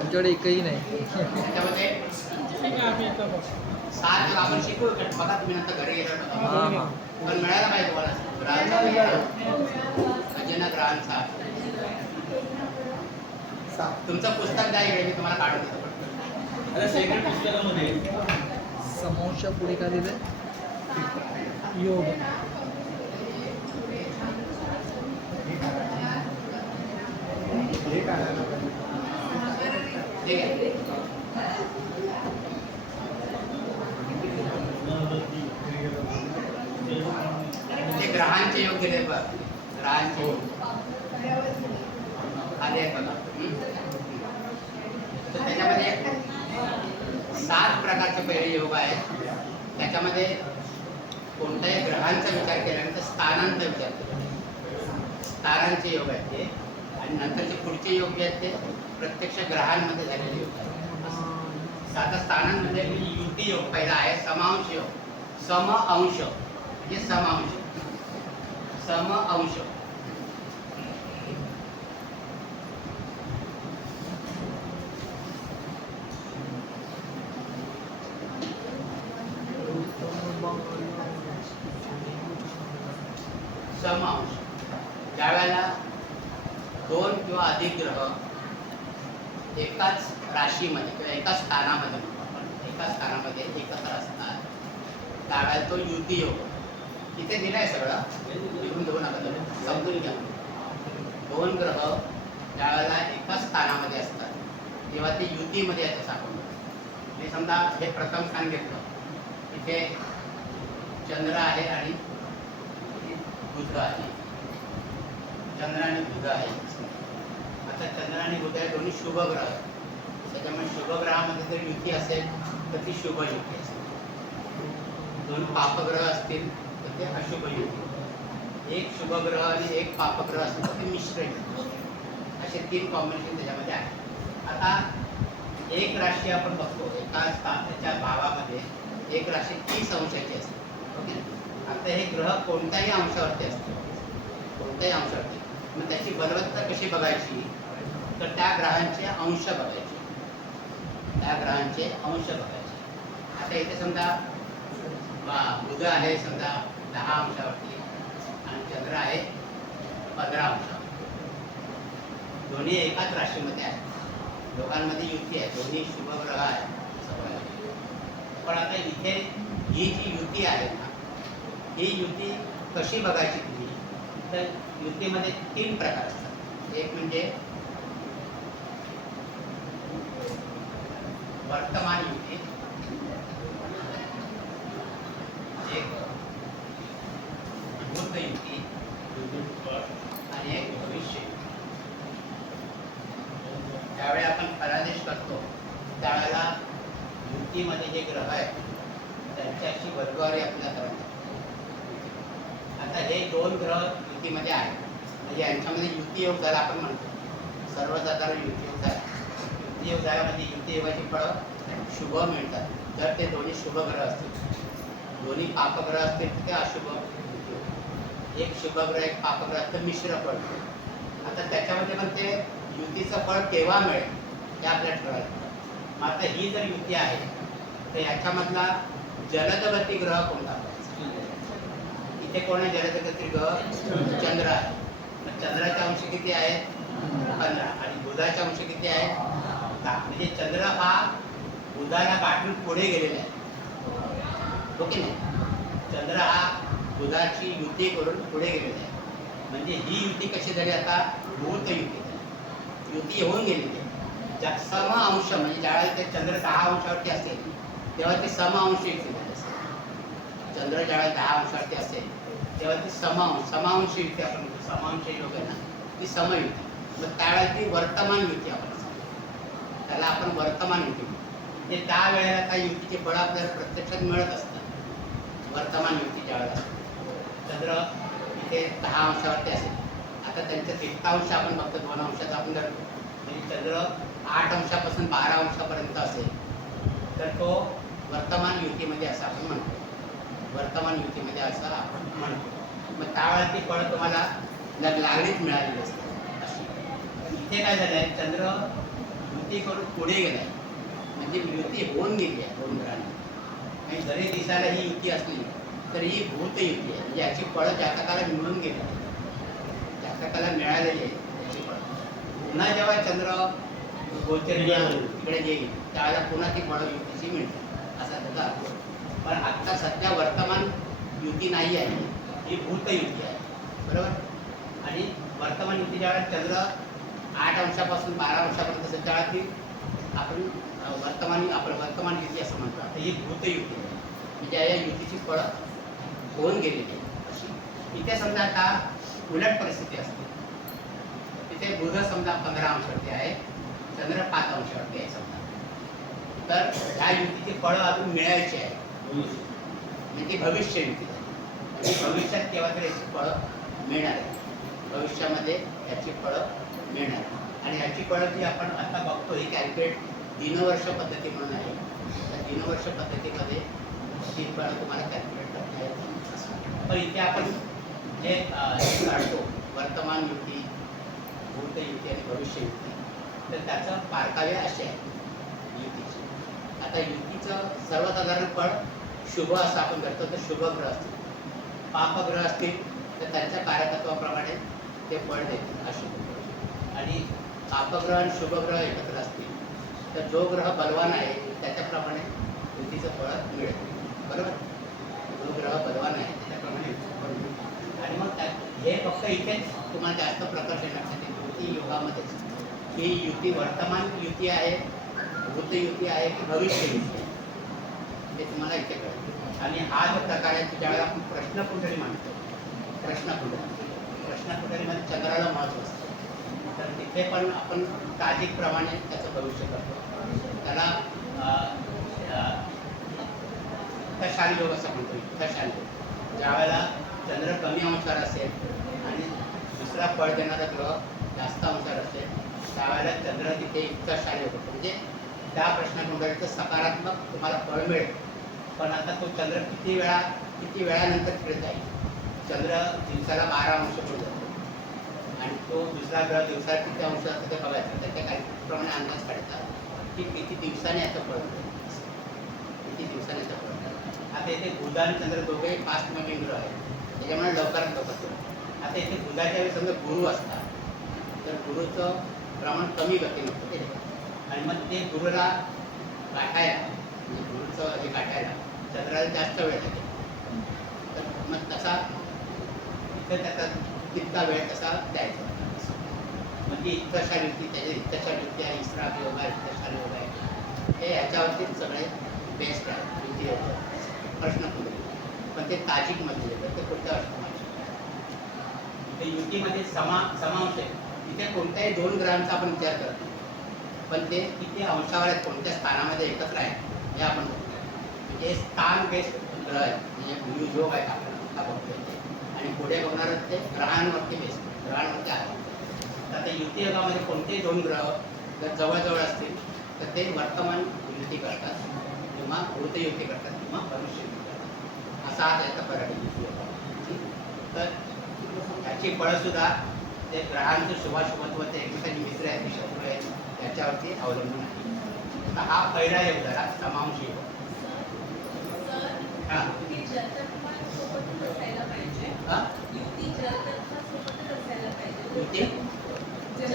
आमच्याकडे एकही नाही त्याच्यामध्ये 7 आपण शिकू बघा तुम्ही नंतर घरी गेल्यावर बघा. हां हां पण मिळायला पाहिजे तुम्हाला ग्रहांचा खजिना ग्रहांचा तुमचं पुस्तक द्या इकडे मी तुम्हाला काढून देतो समोरच्या पुढे काय दिलंय योग ठीक आहे ते ग्रहांचे योग दिले बघ ग्रहांचे योग आले आहेत बघा तर त्याच्यामध्ये 7 प्रकारचे पहिले योग आहेत त्याच्यामध्ये कोणत्याही ग्रहांचा विचार केल्यानंतर स्थानांचा विचार केला तारांचे योग आहेत ते आणि नंतरचे पुढचे योग जे आहेत ते प्रत्यक्ष ग्रहांमध्ये झालेले योग आहेत आता स्थानांमध्ये युती योग पहिला आहे समांश योग समअंश म्हणजे समांश समअंश समअंश ज्यावेळेला 2 किंवा अधिक ग्रह एकाच राशीमध्ये किंवा एकाच स्थानामध्ये एकाच स्थानामध्ये एकत्र असतात त्यावेळेला तो युती योग इथे दिलाय सगळं लिहून देऊ नका तुम्ही समजून घ्या 2 ग्रह ज्यावेळेला एकाच स्थानामध्ये असतात तेव्हा ते युतीमध्ये याचं सापडतं मी समजा हे प्रथम स्थान घेतलं इथे चंद्र आहे आणि बुध आहे चंद्र आणि बुध आहे आता चंद्र आणि बुध हे दोन्ही शुभ ग्रह आहेत त्याच्यामुळे शुभ ग्रहामध्ये जर युती असेल तर ती शुभ युती असेल 2 पापग्रह असतील तर ते अशुभ युती एक शुभ ग्रह आणि एक पापग्रह असेल तर ते मिश्र युती असे 3 कॉम्बिनेशन त्याच्यामध्ये आहे आता एक राशी आपण बघतो एका त्याच्या भावामध्ये एक राशी 30 अंशाची असते ओके आता हे ग्रह कोणत्याही अंशावरती असते कोणत्याही अंशावरती मग त्याची बलवत्ता कशी बघायची तर त्या ग्रहांचे अंश बघायचे त्या ग्रहांचे अंश बघायचे आता इथे समजा बुध आहे समजा 10 अंशावरती आणि चंद्र आहे 15 अंशावर दोन्ही एकाच राशीमध्ये आहेत दोघांमध्ये युती आहे दोन्ही शुभ ग्रह आहेत पण आता इथे ही जी युती आहे ना ही युती कशी बघायची तुम्ही तर युतीमध्ये 3 प्रकार असतात एक म्हणजे वर्तमान युती एक भूत युती आणि एक भविष्य ज्यावेळी आपण फलादेश करतो त्यावेळेला युतीमध्ये जे ग्रह आहेत त्यांच्याशी वर्गवारी आपल्याला करायची आता हे 2 ग्रह युतीमध्ये आहेत म्हणजे यांच्यामध्ये युती योग झाला आपण म्हणतो सर्वसाधारण युती योग झाला युती योग झाला म्हणजे युती योगाची फळं शुभ मिळतात जर ते दोन्ही शुभ ग्रह असतील दोन्ही पापग्रह असतील तर ते अशुभ युती होते एक शुभ ग्रह एक पापग्रह तर मिश्र फळ आता त्याच्यामध्ये पण ते युतीचं फळ केव्हा मिळेल हे आपल्याला ठरवायचं मग आता ही जर युती आहे तर याच्यामधला जलदगती ग्रह कोणता इथे कोण आहे जलदगती ग्रह चंद्र आहे. मग चंद्राचे अंश किती आहेत 15 आणि बुधाचे अंश किती आहेत 10. म्हणजे चंद्र हा बुधाला गाठून पुढे गेलेला आहे. हो की नाही? चंद्र हा बुधाची युती करून पुढे गेलेला आहे. म्हणजे ही युती कशी झाली आता भूत युती झाली. युती होऊन गेलेली आहे. सम अंश म्हणजे ज्यावेळेला ते चंद्र 10 अंशावरती असेल तेव्हा ती सम अंश युती झाली असेल. चंद्र ज्यावेळेला 10 अंशावरती असेल तेव्हा ती समांश युती आपण म्हणतो. समांश योग आहे ना ती समयुती. मग त्यावेळेला ती वर्तमान युती आपण सांगतो. त्याला आपण वर्तमान युती म्हणतो. म्हणजे त्यावेळेला त्या युतीचे फळ आपल्याला प्रत्यक्षात मिळत असतात. वर्तमान युती ज्यावेळेला असते चंद्र इथे 10 अंशावरती असेल. आता त्यांचं 1 आपण बघतो 2 अंशाचा आपण धरतो. म्हणजे चंद्र 8 अंशापासून 12 अंशापर्यंत असेल तर तो वर्तमान युतीमध्ये असं आपण म्हणतो. वर्तमान युतीमध्ये असं आपण म्हणतो. मग त्यावेळेला ती फळं तुम्हाला लागलीच मिळालेली असतात अशी. इथे काय झालं आहे चंद्र युती करून पुढे गेला आहे. म्हणजे युती होऊन गेली आहे 2 ग्रहांनी. आणि जरी दिसायला ही युती असली तर ही भूत युती आहे. म्हणजे याची फळं जातकाला मिळून गेली आहे. जातकाला मिळालेली आहे याची फळं. पुन्हा जेव्हा चंद्र तिकडे येईल त्यावेळेला पुन्हा ती फळं युतीची मिळतात असा त्याचा अर्थ. पण आत्ता सध्या वर्तमान युती नाही आहे. ही भूत युती आहे बरोबर. आणि वर्तमान युती ज्यावेळेला चंद्र 8 अंशापासून 12 अंशापर्यंत असेल त्यावेळेला ती आपण वर्तमान युती असं म्हणतो. आता ही भूत युती आहे. म्हणजे या युतीची फळं होऊन गेलेली आहे अशी. इथे समजा आता उलट परिस्थिती असते. तिथे बुध समजा 15 अंशावरती आहे चंद्र 5 अंशावरती आहे समजा. तर ह्या युतीची फळं अजून मिळायची आहे. म्हणजे भविष्य युती आहे. भविष्यात केव्हा तरी याची फळं मिळणार आहे. भविष्यामध्ये याची फळं मिळणार. आणि ह्याची फळं जी आपण आता बघतो ही कॅल्क्युलेट दिनवर्ष पद्धती म्हणून आहे. त्या दिनवर्ष पद्धतीमध्ये ही फळं तुम्हाला कॅल्क्युलेट करता येतात. पण इथे आपण जे काढतो वर्तमान युती भूत युती आणि भविष्य युती तर त्याचं बारकावे असे आहे युतीचे. आता युतीचं सर्वसाधारण फळ शुभ असं आपण करतो. तर शुभ ग्रह असतील पापग्रह असतील तर त्यांच्या कारकत्वाप्रमाणे ते फळ देतील अशुभ. आणि पापग्रह आणि शुभग्रह एकत्र असतील तर जो ग्रह बलवान आहे त्याच्याप्रमाणे युतीचं फळ मिळेल बरोबर. जो ग्रह बलवान आहे त्याच्याप्रमाणे युतीचं फळ मिळेल. आणि मग हे फक्त इथेच तुम्हाला जास्त प्रकर्ष लक्षात येईल युती योगामध्येच ही युती वर्तमान युती आहे भूत युती आहे की भविष्य युती आहे हे तुम्हाला इथे कळेल. आणि हा जो प्रकार आहे ज्यावेळेला आपण प्रश्नकुंडली मांडतो प्रश्नकुंडलीमध्ये चंद्राला महत्त्व असतं. तर तिथे पण आपण ताजिकप्रमाणे त्याचं भविष्य करतो. त्याला इत्थशाली योग असं म्हणतो. इत्थशाली योग ज्यावेळेला चंद्र कमी अंशावर असेल आणि दुसरा फळ देणारा ग्रह जास्त अंशावर असेल त्यावेळेला चंद्र तिथे इत्थशाली योग होतो. म्हणजे त्या प्रश्नकुंडलीचं सकारात्मक तुम्हाला फळ मिळेल. पण आता तो चंद्र किती वेळानंतर फिरत जाईल. चंद्र दिवसाला 12 अंश पुढे जातो आणि तो दुसरा ग्रह दिवसाला किती अंश असतो ते बघायचं. त्याच्या कार्यक्रमाने अंदाज काढतात की किती दिवसाने याचं फळ मिळेल किती दिवसाने याचं फळ मिळेल. आता इथे बुध आणि चंद्र दोघेही फास्ट मूव्हिंग ग्रह आहेत त्याच्यामुळे लवकरात लवकर. आता इथे बुधाच्या वेळी समजा गुरु असतात तर गुरुचं प्रमाण कमी गतीने होतं ते. आणि मग ते गुरुला गाठायला म्हणजे गुरुचं हे गाठायला चंद्राला जास्त वेळ लागेल. तर मग तसा इथं त्याचा तितका वेळ तसा द्यायचा. म्हणजे इत्थशाली युती त्याच्या इत्थशाली युती आहे इस्राफ योग आहे इत्थशाली योग आहे हे ह्याच्यावरतीच सगळे बेस्ट आहे युती योग प्रश्नकुंडली. पण ते ताजिकमध्ये येतं ते पुढच्या अष्टमाशी. इथे युतीमध्ये समांश आहे. तिथे कोणत्याही 2 ग्रहांचा आपण विचार करतो पण ते किती अंशावर आहेत कोणत्या स्थानामध्ये एकत्र आहेत हे आपण बघतो. म्हणजे स्थान बेस्ड ग्रह आहेत म्हणजे योग आहेत आपण हा बघतो. आणि पुढे बघणार ते ग्रहांवरती बेस्ड ग्रहांवरती आहे. तर ते युती योगामध्ये कोणतेही 2 ग्रह जर जवळजवळ असतील तर ते वर्तमान युती करतात किंवा भूत युती करतात किंवा भविष्य युती करतात असा हा त्याचा फरक आहे युती योगामध्ये. तर त्याची फळंसुद्धा ते ग्रहांचं शुभाशुभत्व ते एकमेकांची मित्र आहेत की शत्रू आहेत याच्यावरती अवलंबून आहे. तर हा पहिला योग झाला समांश योग. हा युती जलतत्वासोबतच असायला पाहिजे. हा युती जलतत्वासोबतच असायला पाहिजे. युती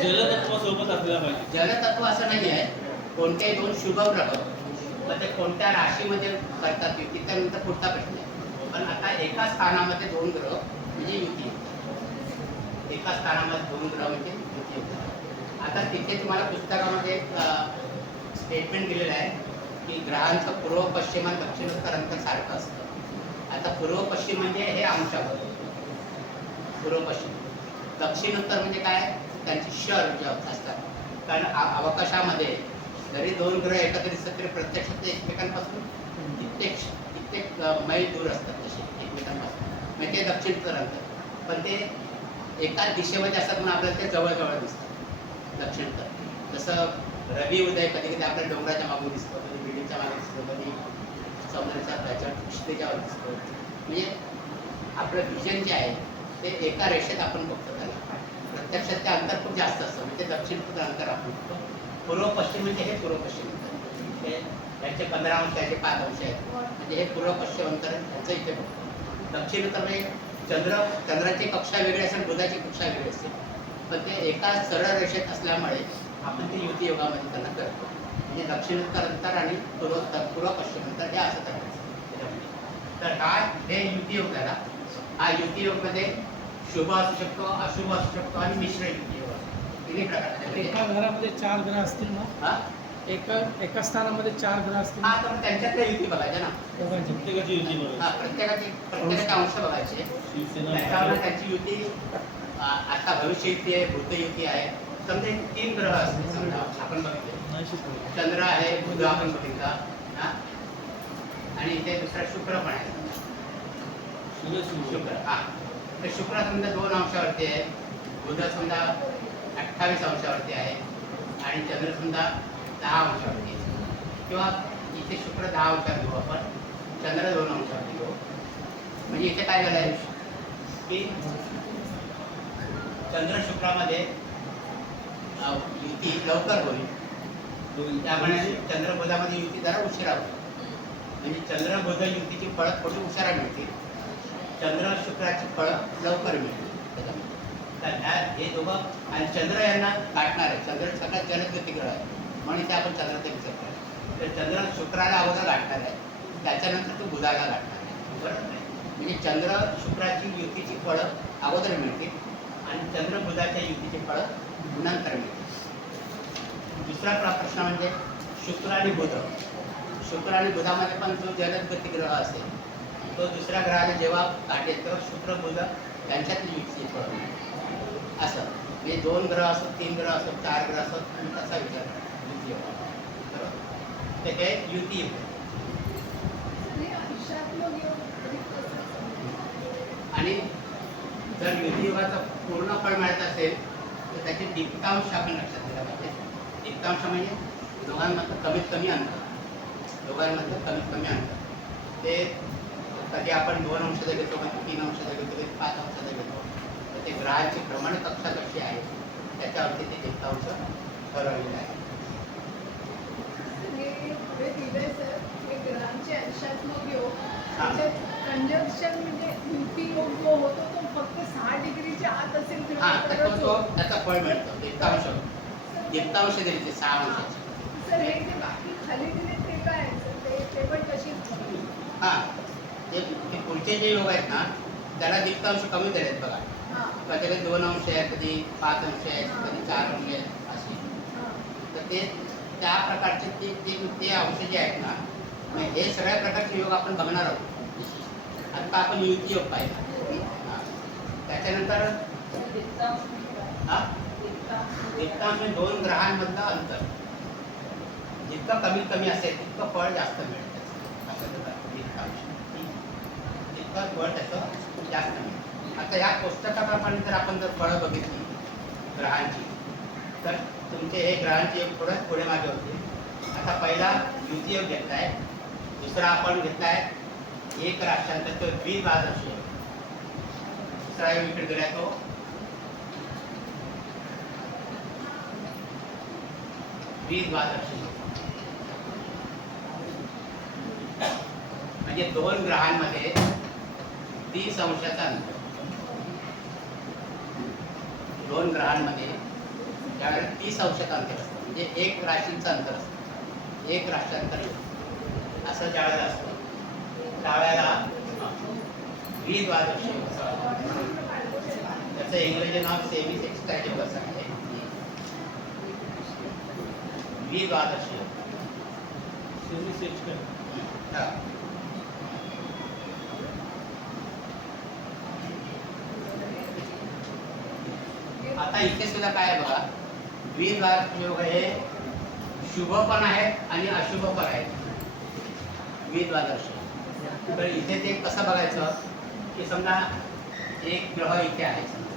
जलतत्वासोबत असला पाहिजे. जलतत्व असं नाही आहे. कोणतेही दोन शुभ ग्रह मग ते कोणत्या राशीमध्ये करतात युती त्यानंतर पुढचा प्रश्न आहे. पण आता एका स्थानामध्ये दोन ग्रह म्हणजे युती. एका स्थानामध्ये दोन ग्रह म्हणजे युती होते. आता तिथे तुम्हाला पुस्तकामध्ये एक स्टेटमेंट दिलेलं आहे की ग्रहांचं पूर्व पश्चिम आणि दक्षिणोत्तर अंतर सारखं असतं. आता पूर्व पश्चिम म्हणजे हे अंशावर पूर्व पश्चिम. दक्षिणोत्तर म्हणजे काय त्यांची शर जे असतात. कारण अवकाशामध्ये जरी दोन ग्रह एकत्र दिसत तरी प्रत्यक्षात ते एकमेकांपासून कित्येक मैल दूर असतात तसे एकमेकांपासून. म्हणजे ते दक्षिणोत्तर अंतर पण ते एकाच दिशेमध्ये असतात म्हणून आपल्याला ते जवळजवळ दिसतात दक्षिणोत्तर. जसं रवी उदय कधी कधी आपल्या डोंगराच्या मागे दिसतो, कधी बिल्डिंगच्या मागे दिसतो, कधी समुद्राच्या त्याच्यावर क्षितिजावर दिसतो. म्हणजे आपलं विजन जे आहे ते एका रेषेत आपण बघतो त्याला. प्रत्यक्षात ते अंतर खूप जास्त असतं. म्हणजे दक्षिणोत्तर अंतर आपण बघतो. पूर्व पश्चिम म्हणजे हे पूर्व पश्चिम अंतर. हे याचे 15 अंश याचे 5 अंश आहेत. म्हणजे हे पूर्व पश्चिम अंतर याचं इथे बघतो. दक्षिणोत्तर म्हणजे चंद्राची कक्षा वेगळी असेल, बुधाची कक्षा वेगळी असते. पण ते एका सरळ रेषेत असल्यामुळे आपण ते युती योगामध्ये त्यांना करतो. म्हणजे दक्षिणोत्तर अंतर आणि पूर्व पश्चिम अंतर हे असं करायचं. तर हे युती योग झाला. हा युती योगमध्ये शुभ असू शकतो, अशुभ असू शकतो आणि मिश्र युती योग असतो. तिन्ही प्रकारचे. एका घरामध्ये 4 ग्रह असतील ना, हा एका स्थानामध्ये 4 ग्रह असतील. हा तर त्याच्यातल्या युती बघायच्या ना. प्रत्येकाची युती हा प्रत्येकाचे अंश बघायचे. त्याच्यावर त्यांची युती आता भविष्य युती आहे, भूत युती आहे. समजा 3 ग्रह असतील समजा आपण बघितले. चंद्र आहे, बुध आपण बघितला हा आणि इथे दुसरा शुक्र पण आहे. शुक्र हा तर शुक्र समजा 2 अंशावरती आहे, बुध समजा 28 अंशावरती आहे आणि चंद्र समजा 10 अंशावरती आहे. किंवा इथे शुक्र 10 अंशावर घेऊ आपण, चंद्र 2 अंशावरती घेऊ. म्हणजे इथे काय झालं आहे की चंद्र शुक्रामध्ये युती लवकर होईल. त्यामुळे चंद्र बुधामध्ये युती जरा उशिरा होईल. म्हणजे चंद्र बुध युतीची फळं थोडी उशिरा मिळतील, चंद्र शुक्राची फळं लवकर मिळतील. तर हे दोघं आणि चंद्र यांना गाठणार आहे. चंद्र सगळ्यात जलद गतिग्रह आहे म्हणून ते आपण चंद्राचा विचार करायचा. तर चंद्र शुक्राला अगोदर गाठणार आहे, त्याच्यानंतर तो बुधाला गाठणार आहे. बरोबर आहे. म्हणजे चंद्र शुक्राची युतीची फळं अगोदर मिळतील आणि चंद्र बुधाच्या युतीची फळं नंतर मिळतील. दुसरा प्रश्न म्हणजे शुक्र आणि बुध. शुक्र आणि बुधामध्ये पण जो जलद गतिग्रह असेल तो दुसऱ्या ग्रहाला जेव्हा गाठेल तेव्हा शुक्र बुध यांच्यातली युती फळं असं. म्हणजे 2 ग्रह असो, 3 ग्रह असो, 4 ग्रह असो, तसा विचार करा युती योग. बरोबर. तर हे युती योग. आणि अंशात्मक योग आणि जर युती योगाचं पूर्ण फळ मिळत असेल तर त्याचे दीप्तांश आपण लक्षात दिला पाहिजे. दीप्तांश म्हणजे दोघांमधलं कमीत कमी अंतर. दोघांमधलं कमीत कमी अंतर ते कधी आपण 2 अंशाचा घेतो, कधी 3 अंशाचा घेतो, कधी 5 अंशाचा घेतो. तर ते ग्रहाची भ्रमण कक्षा कशी आहे त्याच्यावरती ते दीप्तांश ठरवलेलं आहे. हे पुढे दिलंय सर. हे ग्रहांचे अंशात्मक योग हा. त्याच्यात कंजक्शन म्हणजे युती योग जो होतो तो फक्त 6 डिग्रीच्या आत असेल हा तेव्हा तर तरच तो होतो. त्याचा फळ मिळतो दीप्तांश. दीप्तांश दिले ते 6 अंशाचे. सर हे जे बाकी खाली दिले ते काय आहे सर? ते पण तशीच हां ते पुढचे जे योग आहेत ना त्याला दीप्तांश कमी दिले आहेत बघा. हां कधी कधी 2 अंश आहे, कधी 5 अंश आहे, कधी 4 अंश आहे असे. हां तर ते त्या प्रकारचे ते अंश जे आहेत ना मग हे सगळ्या प्रकारचे योग आपण बघणार आहोत. आता आपण युती योग पाहिजे. हां त्याच्यानंतर हां दीप्तांश म्हणजे 2 ग्रहांमधलं अंतर जितकं कमीत कमी असेल तितकं फळ जास्त मिळतं. असं दीप्तांश तितकं फळ त्याचं जास्त मिळतं. आता या पुस्तकाप्रमाणे जर आपण जर फळं बघितली ग्रहांची तर तुमचे हे ग्रहांचे योग थोडं पुढे मागे होते. आता पहिला युती योग घेतला आहे, दुसरा आपण घेतला आहे 1 राष्ट्रांतर तो द्विद्वादशी योग. दुसरा योग इकडे दिला तो द्विद्वादशी योग. म्हणजे दोन ग्रहांमध्ये 30 अंशाचं अंतर. दोन ग्रहांमध्ये त्यावेळेला 30 अंशाचं अंतर असतं, म्हणजे एक राशींचं अंतर असतं, एक राष्ट्रांतर योग असं ज्यावेळेला असतं त्यावेळेला द्विद्वादशी योग असं. त्याचं इंग्रजी नाव सेमी सेक्स्टाईल योग असं आहे. द्विद्वादशी योग. हा. आता इथे सुद्धा काय आहे बघा, द्विद्वादशी योग हे शुभ पण आहेत आणि अशुभ पण आहेत. द्विद्वादशी तर इथे ते कसं बघायचं की समजा एक ग्रह इथे आहे, समजा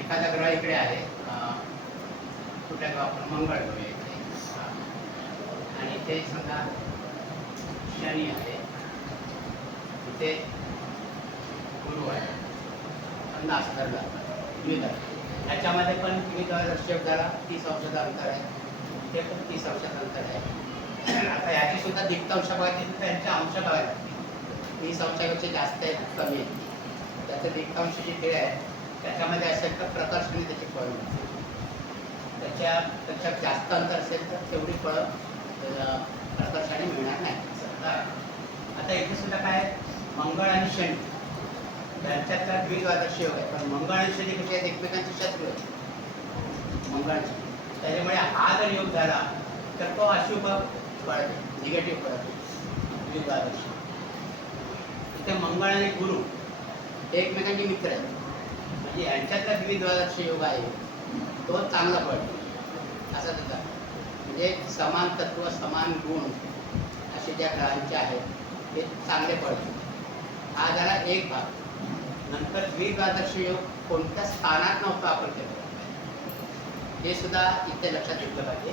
एखादा ग्रह इकडे आहे, कुठल्या ग्रह मंगळ ग्रह आहे इथे, आणि इथे समजा शनी आहे, इथे गुरु आहे, समजा असं धरलं द्विद्वादशी. याच्यामध्ये पण द्विद्वादशी योग झाला, 30 अंशाचं अंतर आहे, इथे पण 30 अंशाचं अंतर आहे. आता याची सुद्धा दीप्तांश बघायची तर त्यांच्या अंश बघायला 30 अंशापेक्षा जास्त आहेत, कमी आहेत. त्याचं दीप्तांश जे खेळ आहे त्याच्यामध्ये असेल तर प्रकर्षाने त्याची फळं मिळतात. त्याच्यात जास्त अंतर असेल तर तेवढी फळं प्रकर्षाने मिळणार नाही. आता इथे सुद्धा काय मंगळ आणि शनी यांच्यातला द्विद्वादशी योग आहे, पण मंगळ आणि शनी कसे आहेत, एकमेकांचे शत्रू आहेत मंगळ आणि शनी. त्याच्यामुळे हा जर योग झाला तर तो अशुभ पळते, निगेटिव्ह पळते द्विद्वादशी. इथे मंगळ आणि गुरु हे एकमेकांचे मित्र आहेत, म्हणजे यांच्यातला द्विद्वादशी योग आहे तो चांगला पळतो असा त्याचा. म्हणजे समान तत्व समान गुण असे ज्या ग्रहांचे आहेत ते चांगले पळते. हा झाला एक भाग. नंतर द्विद्वादशी योग कोणत्या स्थानात नव्हतं आपण केलं हे सुद्धा इथे लक्षात घेतलं पाहिजे.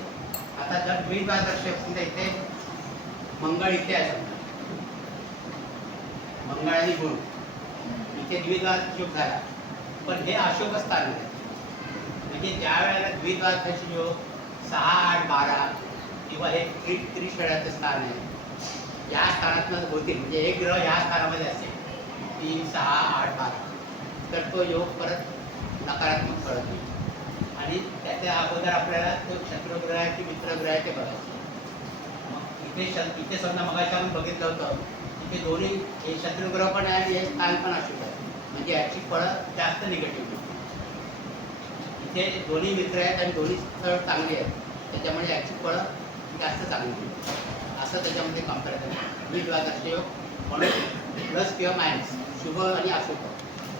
आता जर द्विद्वादशी योग समजा इथे मंगळ इथे आहे, समजा मंगळ आणि गुरु इथे द्विद्वादशी योग झाला, पण हे अशुभ स्थान आहे. म्हणजे ज्या वेळेला द्विद्वादशी योग 6, 8, 12 किंवा हे त्रिशळाचं स्थान आहे, या स्थानातनं होतील, म्हणजे एक ग्रह या स्थानामध्ये असेल 3, 6, 8, 12 तर तो योग परत नकारात्मक फळ देईल. आणि त्याच्या अगोदर आपल्याला तो शत्रुग्रह आहे की मित्रग्रह आहे ते बघायचं. मग इथे समजा मगाशी आपण बघितलं होतं इथे दोन्ही हे शत्रुग्रह पण आहे आणि हे स्थान पण अशुभ आहे, म्हणजे याची फळं जास्त निगेटिव्ह. इथे दोन्ही मित्र आहेत आणि दोन्ही स्थळ चांगली आहेत, त्याच्यामुळे याची फळं जास्त चांगली असं त्याच्यामध्ये कम्पॅरिझन आहे. द्विद्वादशी योग म्हणून प्लस किंवा मायनस, शुभ आणि अशुभ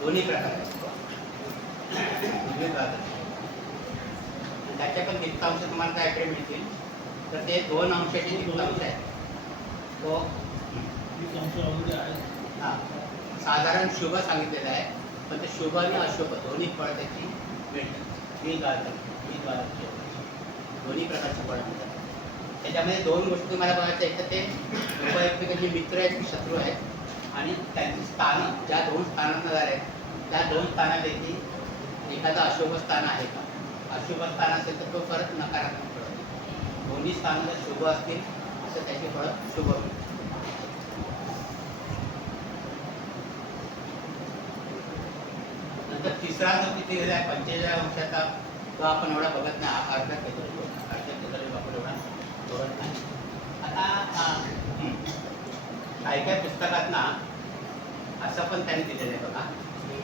दोन्ही प्रकार आहेत द्विद्वादशी. त्याचे पण दीप्तांश तुम्हाला काय मिळतील तर ते 2 अंशाचे दीप्तांश आहेत. तो हां साधारण शुभ सांगितलेलं आहे, पण ते शुभ आणि अशुभ दोन्ही फळं त्याची मिळतात. द्विद्वादशी दोन्ही प्रकारचे फळं मिळतात. त्याच्यामध्ये 2 गोष्टी तुम्हाला बघायच्या, एक तर ते लोक एकमेकांचे मित्र आहेत की शत्रू आहेत, आणि त्यांची स्थानं ज्या 2 स्थानांना झाले आहेत त्या 2 स्थानापैकी एखादं अशुभ स्थान आहे का. अशुभ स्थान असेल तर तो परत नकारात्मक फळ होईल. दोन्ही स्थानं जर शुभ असतील तर त्याची फळं शुभ होईल. नंतर तिसरा जो तिथे गेला आहे 45 अंशाचा, तो आपण एवढा बघत नाही, अर्ध्या केंद्र आपण एवढा बघत नाही. आता काही पुस्तकात ना असं पण त्यांनी दिलेलं आहे बघा की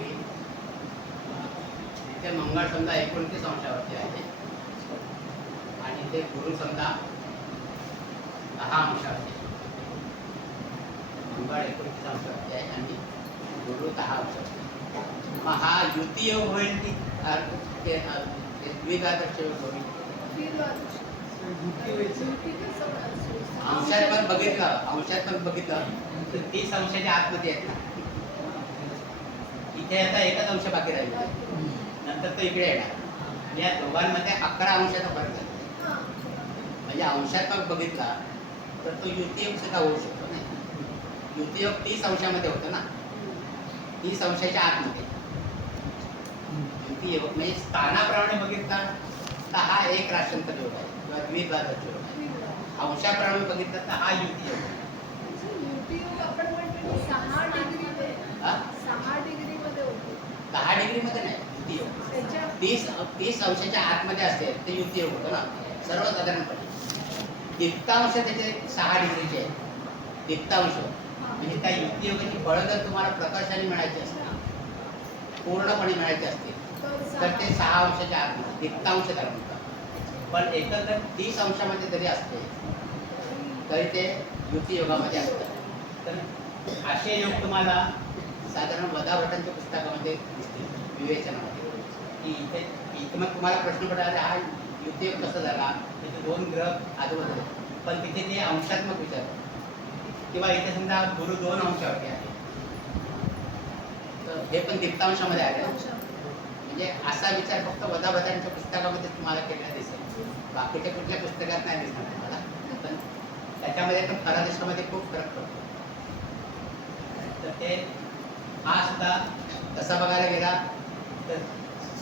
इथे मंगळ समजा 29 अंशावरती आहे आणि ते गुरु समजा 10 अंशावरती. मंगळ 29 अंशावरती आहे आणि गुरु 10 अंशावरती. मग हा युती योग होईल की द्विद्वादशी योग होईल. अंशात पण बघितलं तर 30 अंशाच्या आतमध्ये आहेत ना. इथे आता एकच अंश बाकी राहिला, नंतर तो इकडे येणार. या दोघांमध्ये 11 अंशाचा फरक आहे. म्हणजे अंशात्मक बघितला तर तो युतीयोग सुद्धा होऊ शकतो नाही. युतीयोग 30 अंशामध्ये होतं ना, 30 अंशाच्या आतमध्ये युतीयोग. म्हणजे स्थानाप्रमाणे बघितला तर हा एक राष्ट्रांतर योग आहे किंवा द्विद्वादशी योग आहे. अंशाप्रमाणे बघितलं तर हा युतीयोग आहे. 30 अंशाच्या आतमध्ये असते ते युती योग होतं ना सर्वसाधारणपणे. दीप्तांश त्याचे 6 डिग्रीचे आहे. दीप्तांश म्हणजे त्या युती योगाची फळं जर तुम्हाला प्रकाशाने मिळायची असतील पूर्णपणे मिळायचे असतील तर ते 6 अंशाच्या आतमध्ये दीप्तांश त्याला म्हणतात. पण एकंदर 30 अंशामध्ये जरी असते तरी ते युती योगामध्ये असतात. तर असे योग तुम्हाला साधारण वदाभटांच्या पुस्तकामध्ये दिसतील विवेचनामध्ये की इथे मग तुम्हाला प्रश्न पडला हा युती योग कसा झाला, तिथे 2 ग्रह आजूबाजूला पण तिथे ते अंशात्मक विचारतात किंवा इथे समजा गुरु 2 अंशावरती आहे तर हे पण दीप्तांशामध्ये आले. म्हणजे असा विचार फक्त वदाभटांच्या पुस्तकामध्ये तुम्हाला केलेला दिसेल, बाकीच्या कुठल्या पुस्तकात नाही दिसणार तुम्हाला. पण त्याच्यामध्ये पण फरादेशामध्ये खूप फरक पडतो. तर ते हा सुद्धा तसा बघायला गेला तर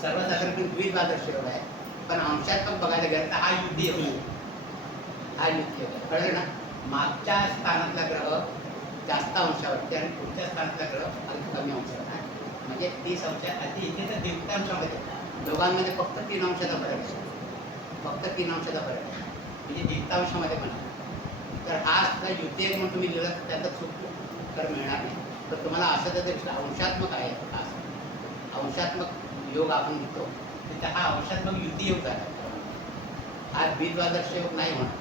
सर्वसाधारणपणे द्विद्वादश योग आहे. पण अंशात्मक बघायला गेला तर हा युती योग आहे. हा युती योग आहे. कळलं ना. मागच्या स्थानातला ग्रह जास्त अंशावरती आणि पुढच्या स्थानातला ग्रह अगदी कमी अंशावर आहे. म्हणजे 30 अंश आधी इथे तर दीप्तांशामध्ये दोघांमध्ये फक्त 3 अंशाचा फरक आहे. फक्त 3 अंशाचा फरक आहे म्हणजे दीप्तांशामध्ये पण. तर हा सुद्धा युती योग म्हणून तुम्ही लिहिलं तर त्याचा चूक तर मिळणार नाही. तर तुम्हाला असं जर अंशात्मक आहे हा अंशात्मक योग आपण लिहितो तर हा अंशात्मक युती योग आहे. हा द्विद्वादश योग नाही म्हणत.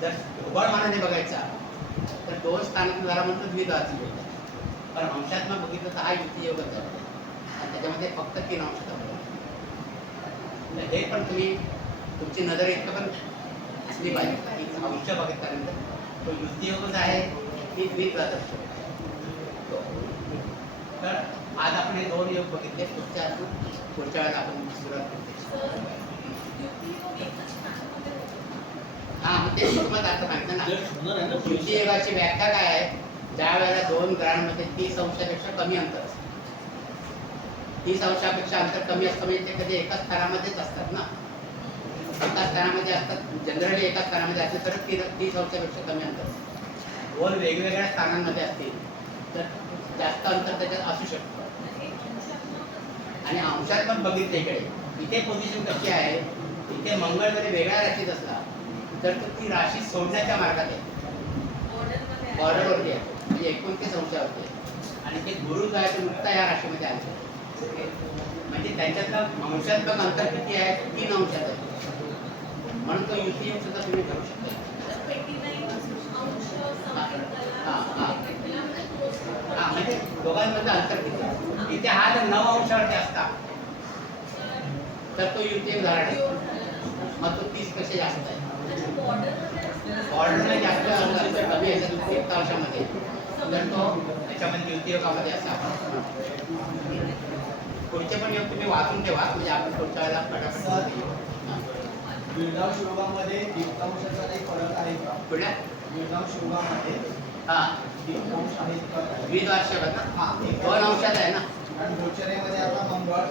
जर ढोबळ मानाने बघायचा तर 2 स्थानात झाला म्हणतो द्विद्वादश योग आहे. पण अंशात्मक बघितलं तर हा युती योगच आहे आणि त्याच्यामध्ये फक्त 3 अंशाचा फरक. हे पण तुम्ही तुमची नजर इतकं पण असली पाहिजे की अंश बघितल्यानंतर तो युती योगच आहे की द्विद्वादश योग आहे. तर आज आपण हे 2 योग बघितले. पुढच्या वेळेला आपण सुरुवात करते. हा मग ते तुम्हाला आता सांगतो ना युती योगाची व्याख्या काय आहे. ज्या वेळेला 2 ग्रहांमध्ये 30 अंशापेक्षा कमी अंतर असतं. 30 अंशापेक्षा अंतर कमी असतं म्हणजे ते कधी एकाच स्थानामध्येच असतात ना. एकाच स्थानामध्ये असतात जनरली एकाच स्थानामध्ये असते तर 30 अंशापेक्षा कमी अंतर असतं. 2 वेगवेगळ्या स्थानांमध्ये असतील तर जास्त अंतर त्याच्यात असू शकतं. आणि अंशात पण बघितलं इथे पोझिशन कशी आहे. इथे मंगळ जरी वेगळ्या राशीत असला तर ती राशी सोडण्याच्या मार्गात आहे, बॉर्डरवरती आहे म्हणजे 29 अंशावरती आहे. आणि ते गुरु जो आहे ते नुकता या राशीमध्ये आले म्हणजे त्यांच्यातलं अंशात्मक अंतर किती आहे 3 अंशात आहे. म्हणून तो युती योग सुद्धा तुम्ही करू शकता. हा म्हणजे दोघांमधलं अंतर किती. इथे हा जर 9 अंशावरती असता तर तो युती योग झाला नाही. मग तो 30 पेक्षा जास्त आहे. बॉर्डरमध्ये जास्त अंतर कमी आहे 1 अंशामध्ये तर तो त्याच्यामध्ये युती योगामध्ये असा आपण. पुढचे पण योग तुम्ही वाचून ठेवा म्हणजे आपण पुढच्या वेळेला पटापट. द्विधांश योगामध्ये दीप्तांशाचा काही फरक आहे का? पुढल्या द्विधांश योगामध्ये हा दीप्तांश आहेत का? द्विद्वादश योग ना. हा 2 अंशात आहे ना. आणि गोचरेमध्ये आता मंगळ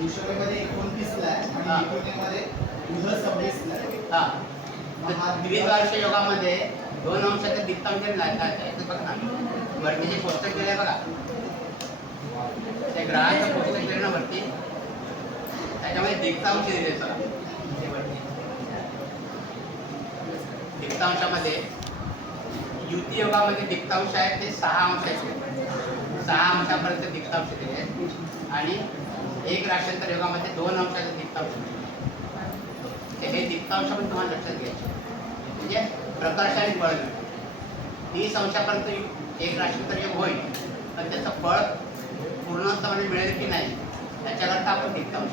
वृषभेमध्ये 29ला आहे आणि निकुंजमध्ये बुध 26ला आहे. हा द्विद्वादश योगामध्ये 2 अंशाचे दीप्तांश बघा ना. वरती जे पुस्तक दिलं आहे बघा त्या ग्रहाचं पुस्तक दिलं ना वरती त्याच्यामध्ये दीप्तांश दिले बघा. दीप्तांशामध्ये युती योगामध्ये दीप्तांश आहे ते 6 अंशाचे 6 अंशापर्यंत दीप्तांश दिले आहेत. आणि एक राष्ट्रांतर योगामध्ये 2 अंशाचे दीप्तांश दिले. हे दीप्तांश पण तुम्हाला लक्षात घ्यायचे म्हणजे प्रकाशाने फळ मिळतं. 30 अंशापर्यंत एक राष्ट्रांतर योग होईल पण त्याचं फळ पूर्णत्वाने मिळेल की नाही त्याच्याकरता आपण दीप्तांश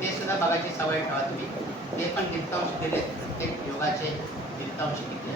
ते सुद्धा बघायची सवय ठेवा तुम्ही. ते पण दीप्तांश दिले प्रत्येक योगाचे दीप्तांश किती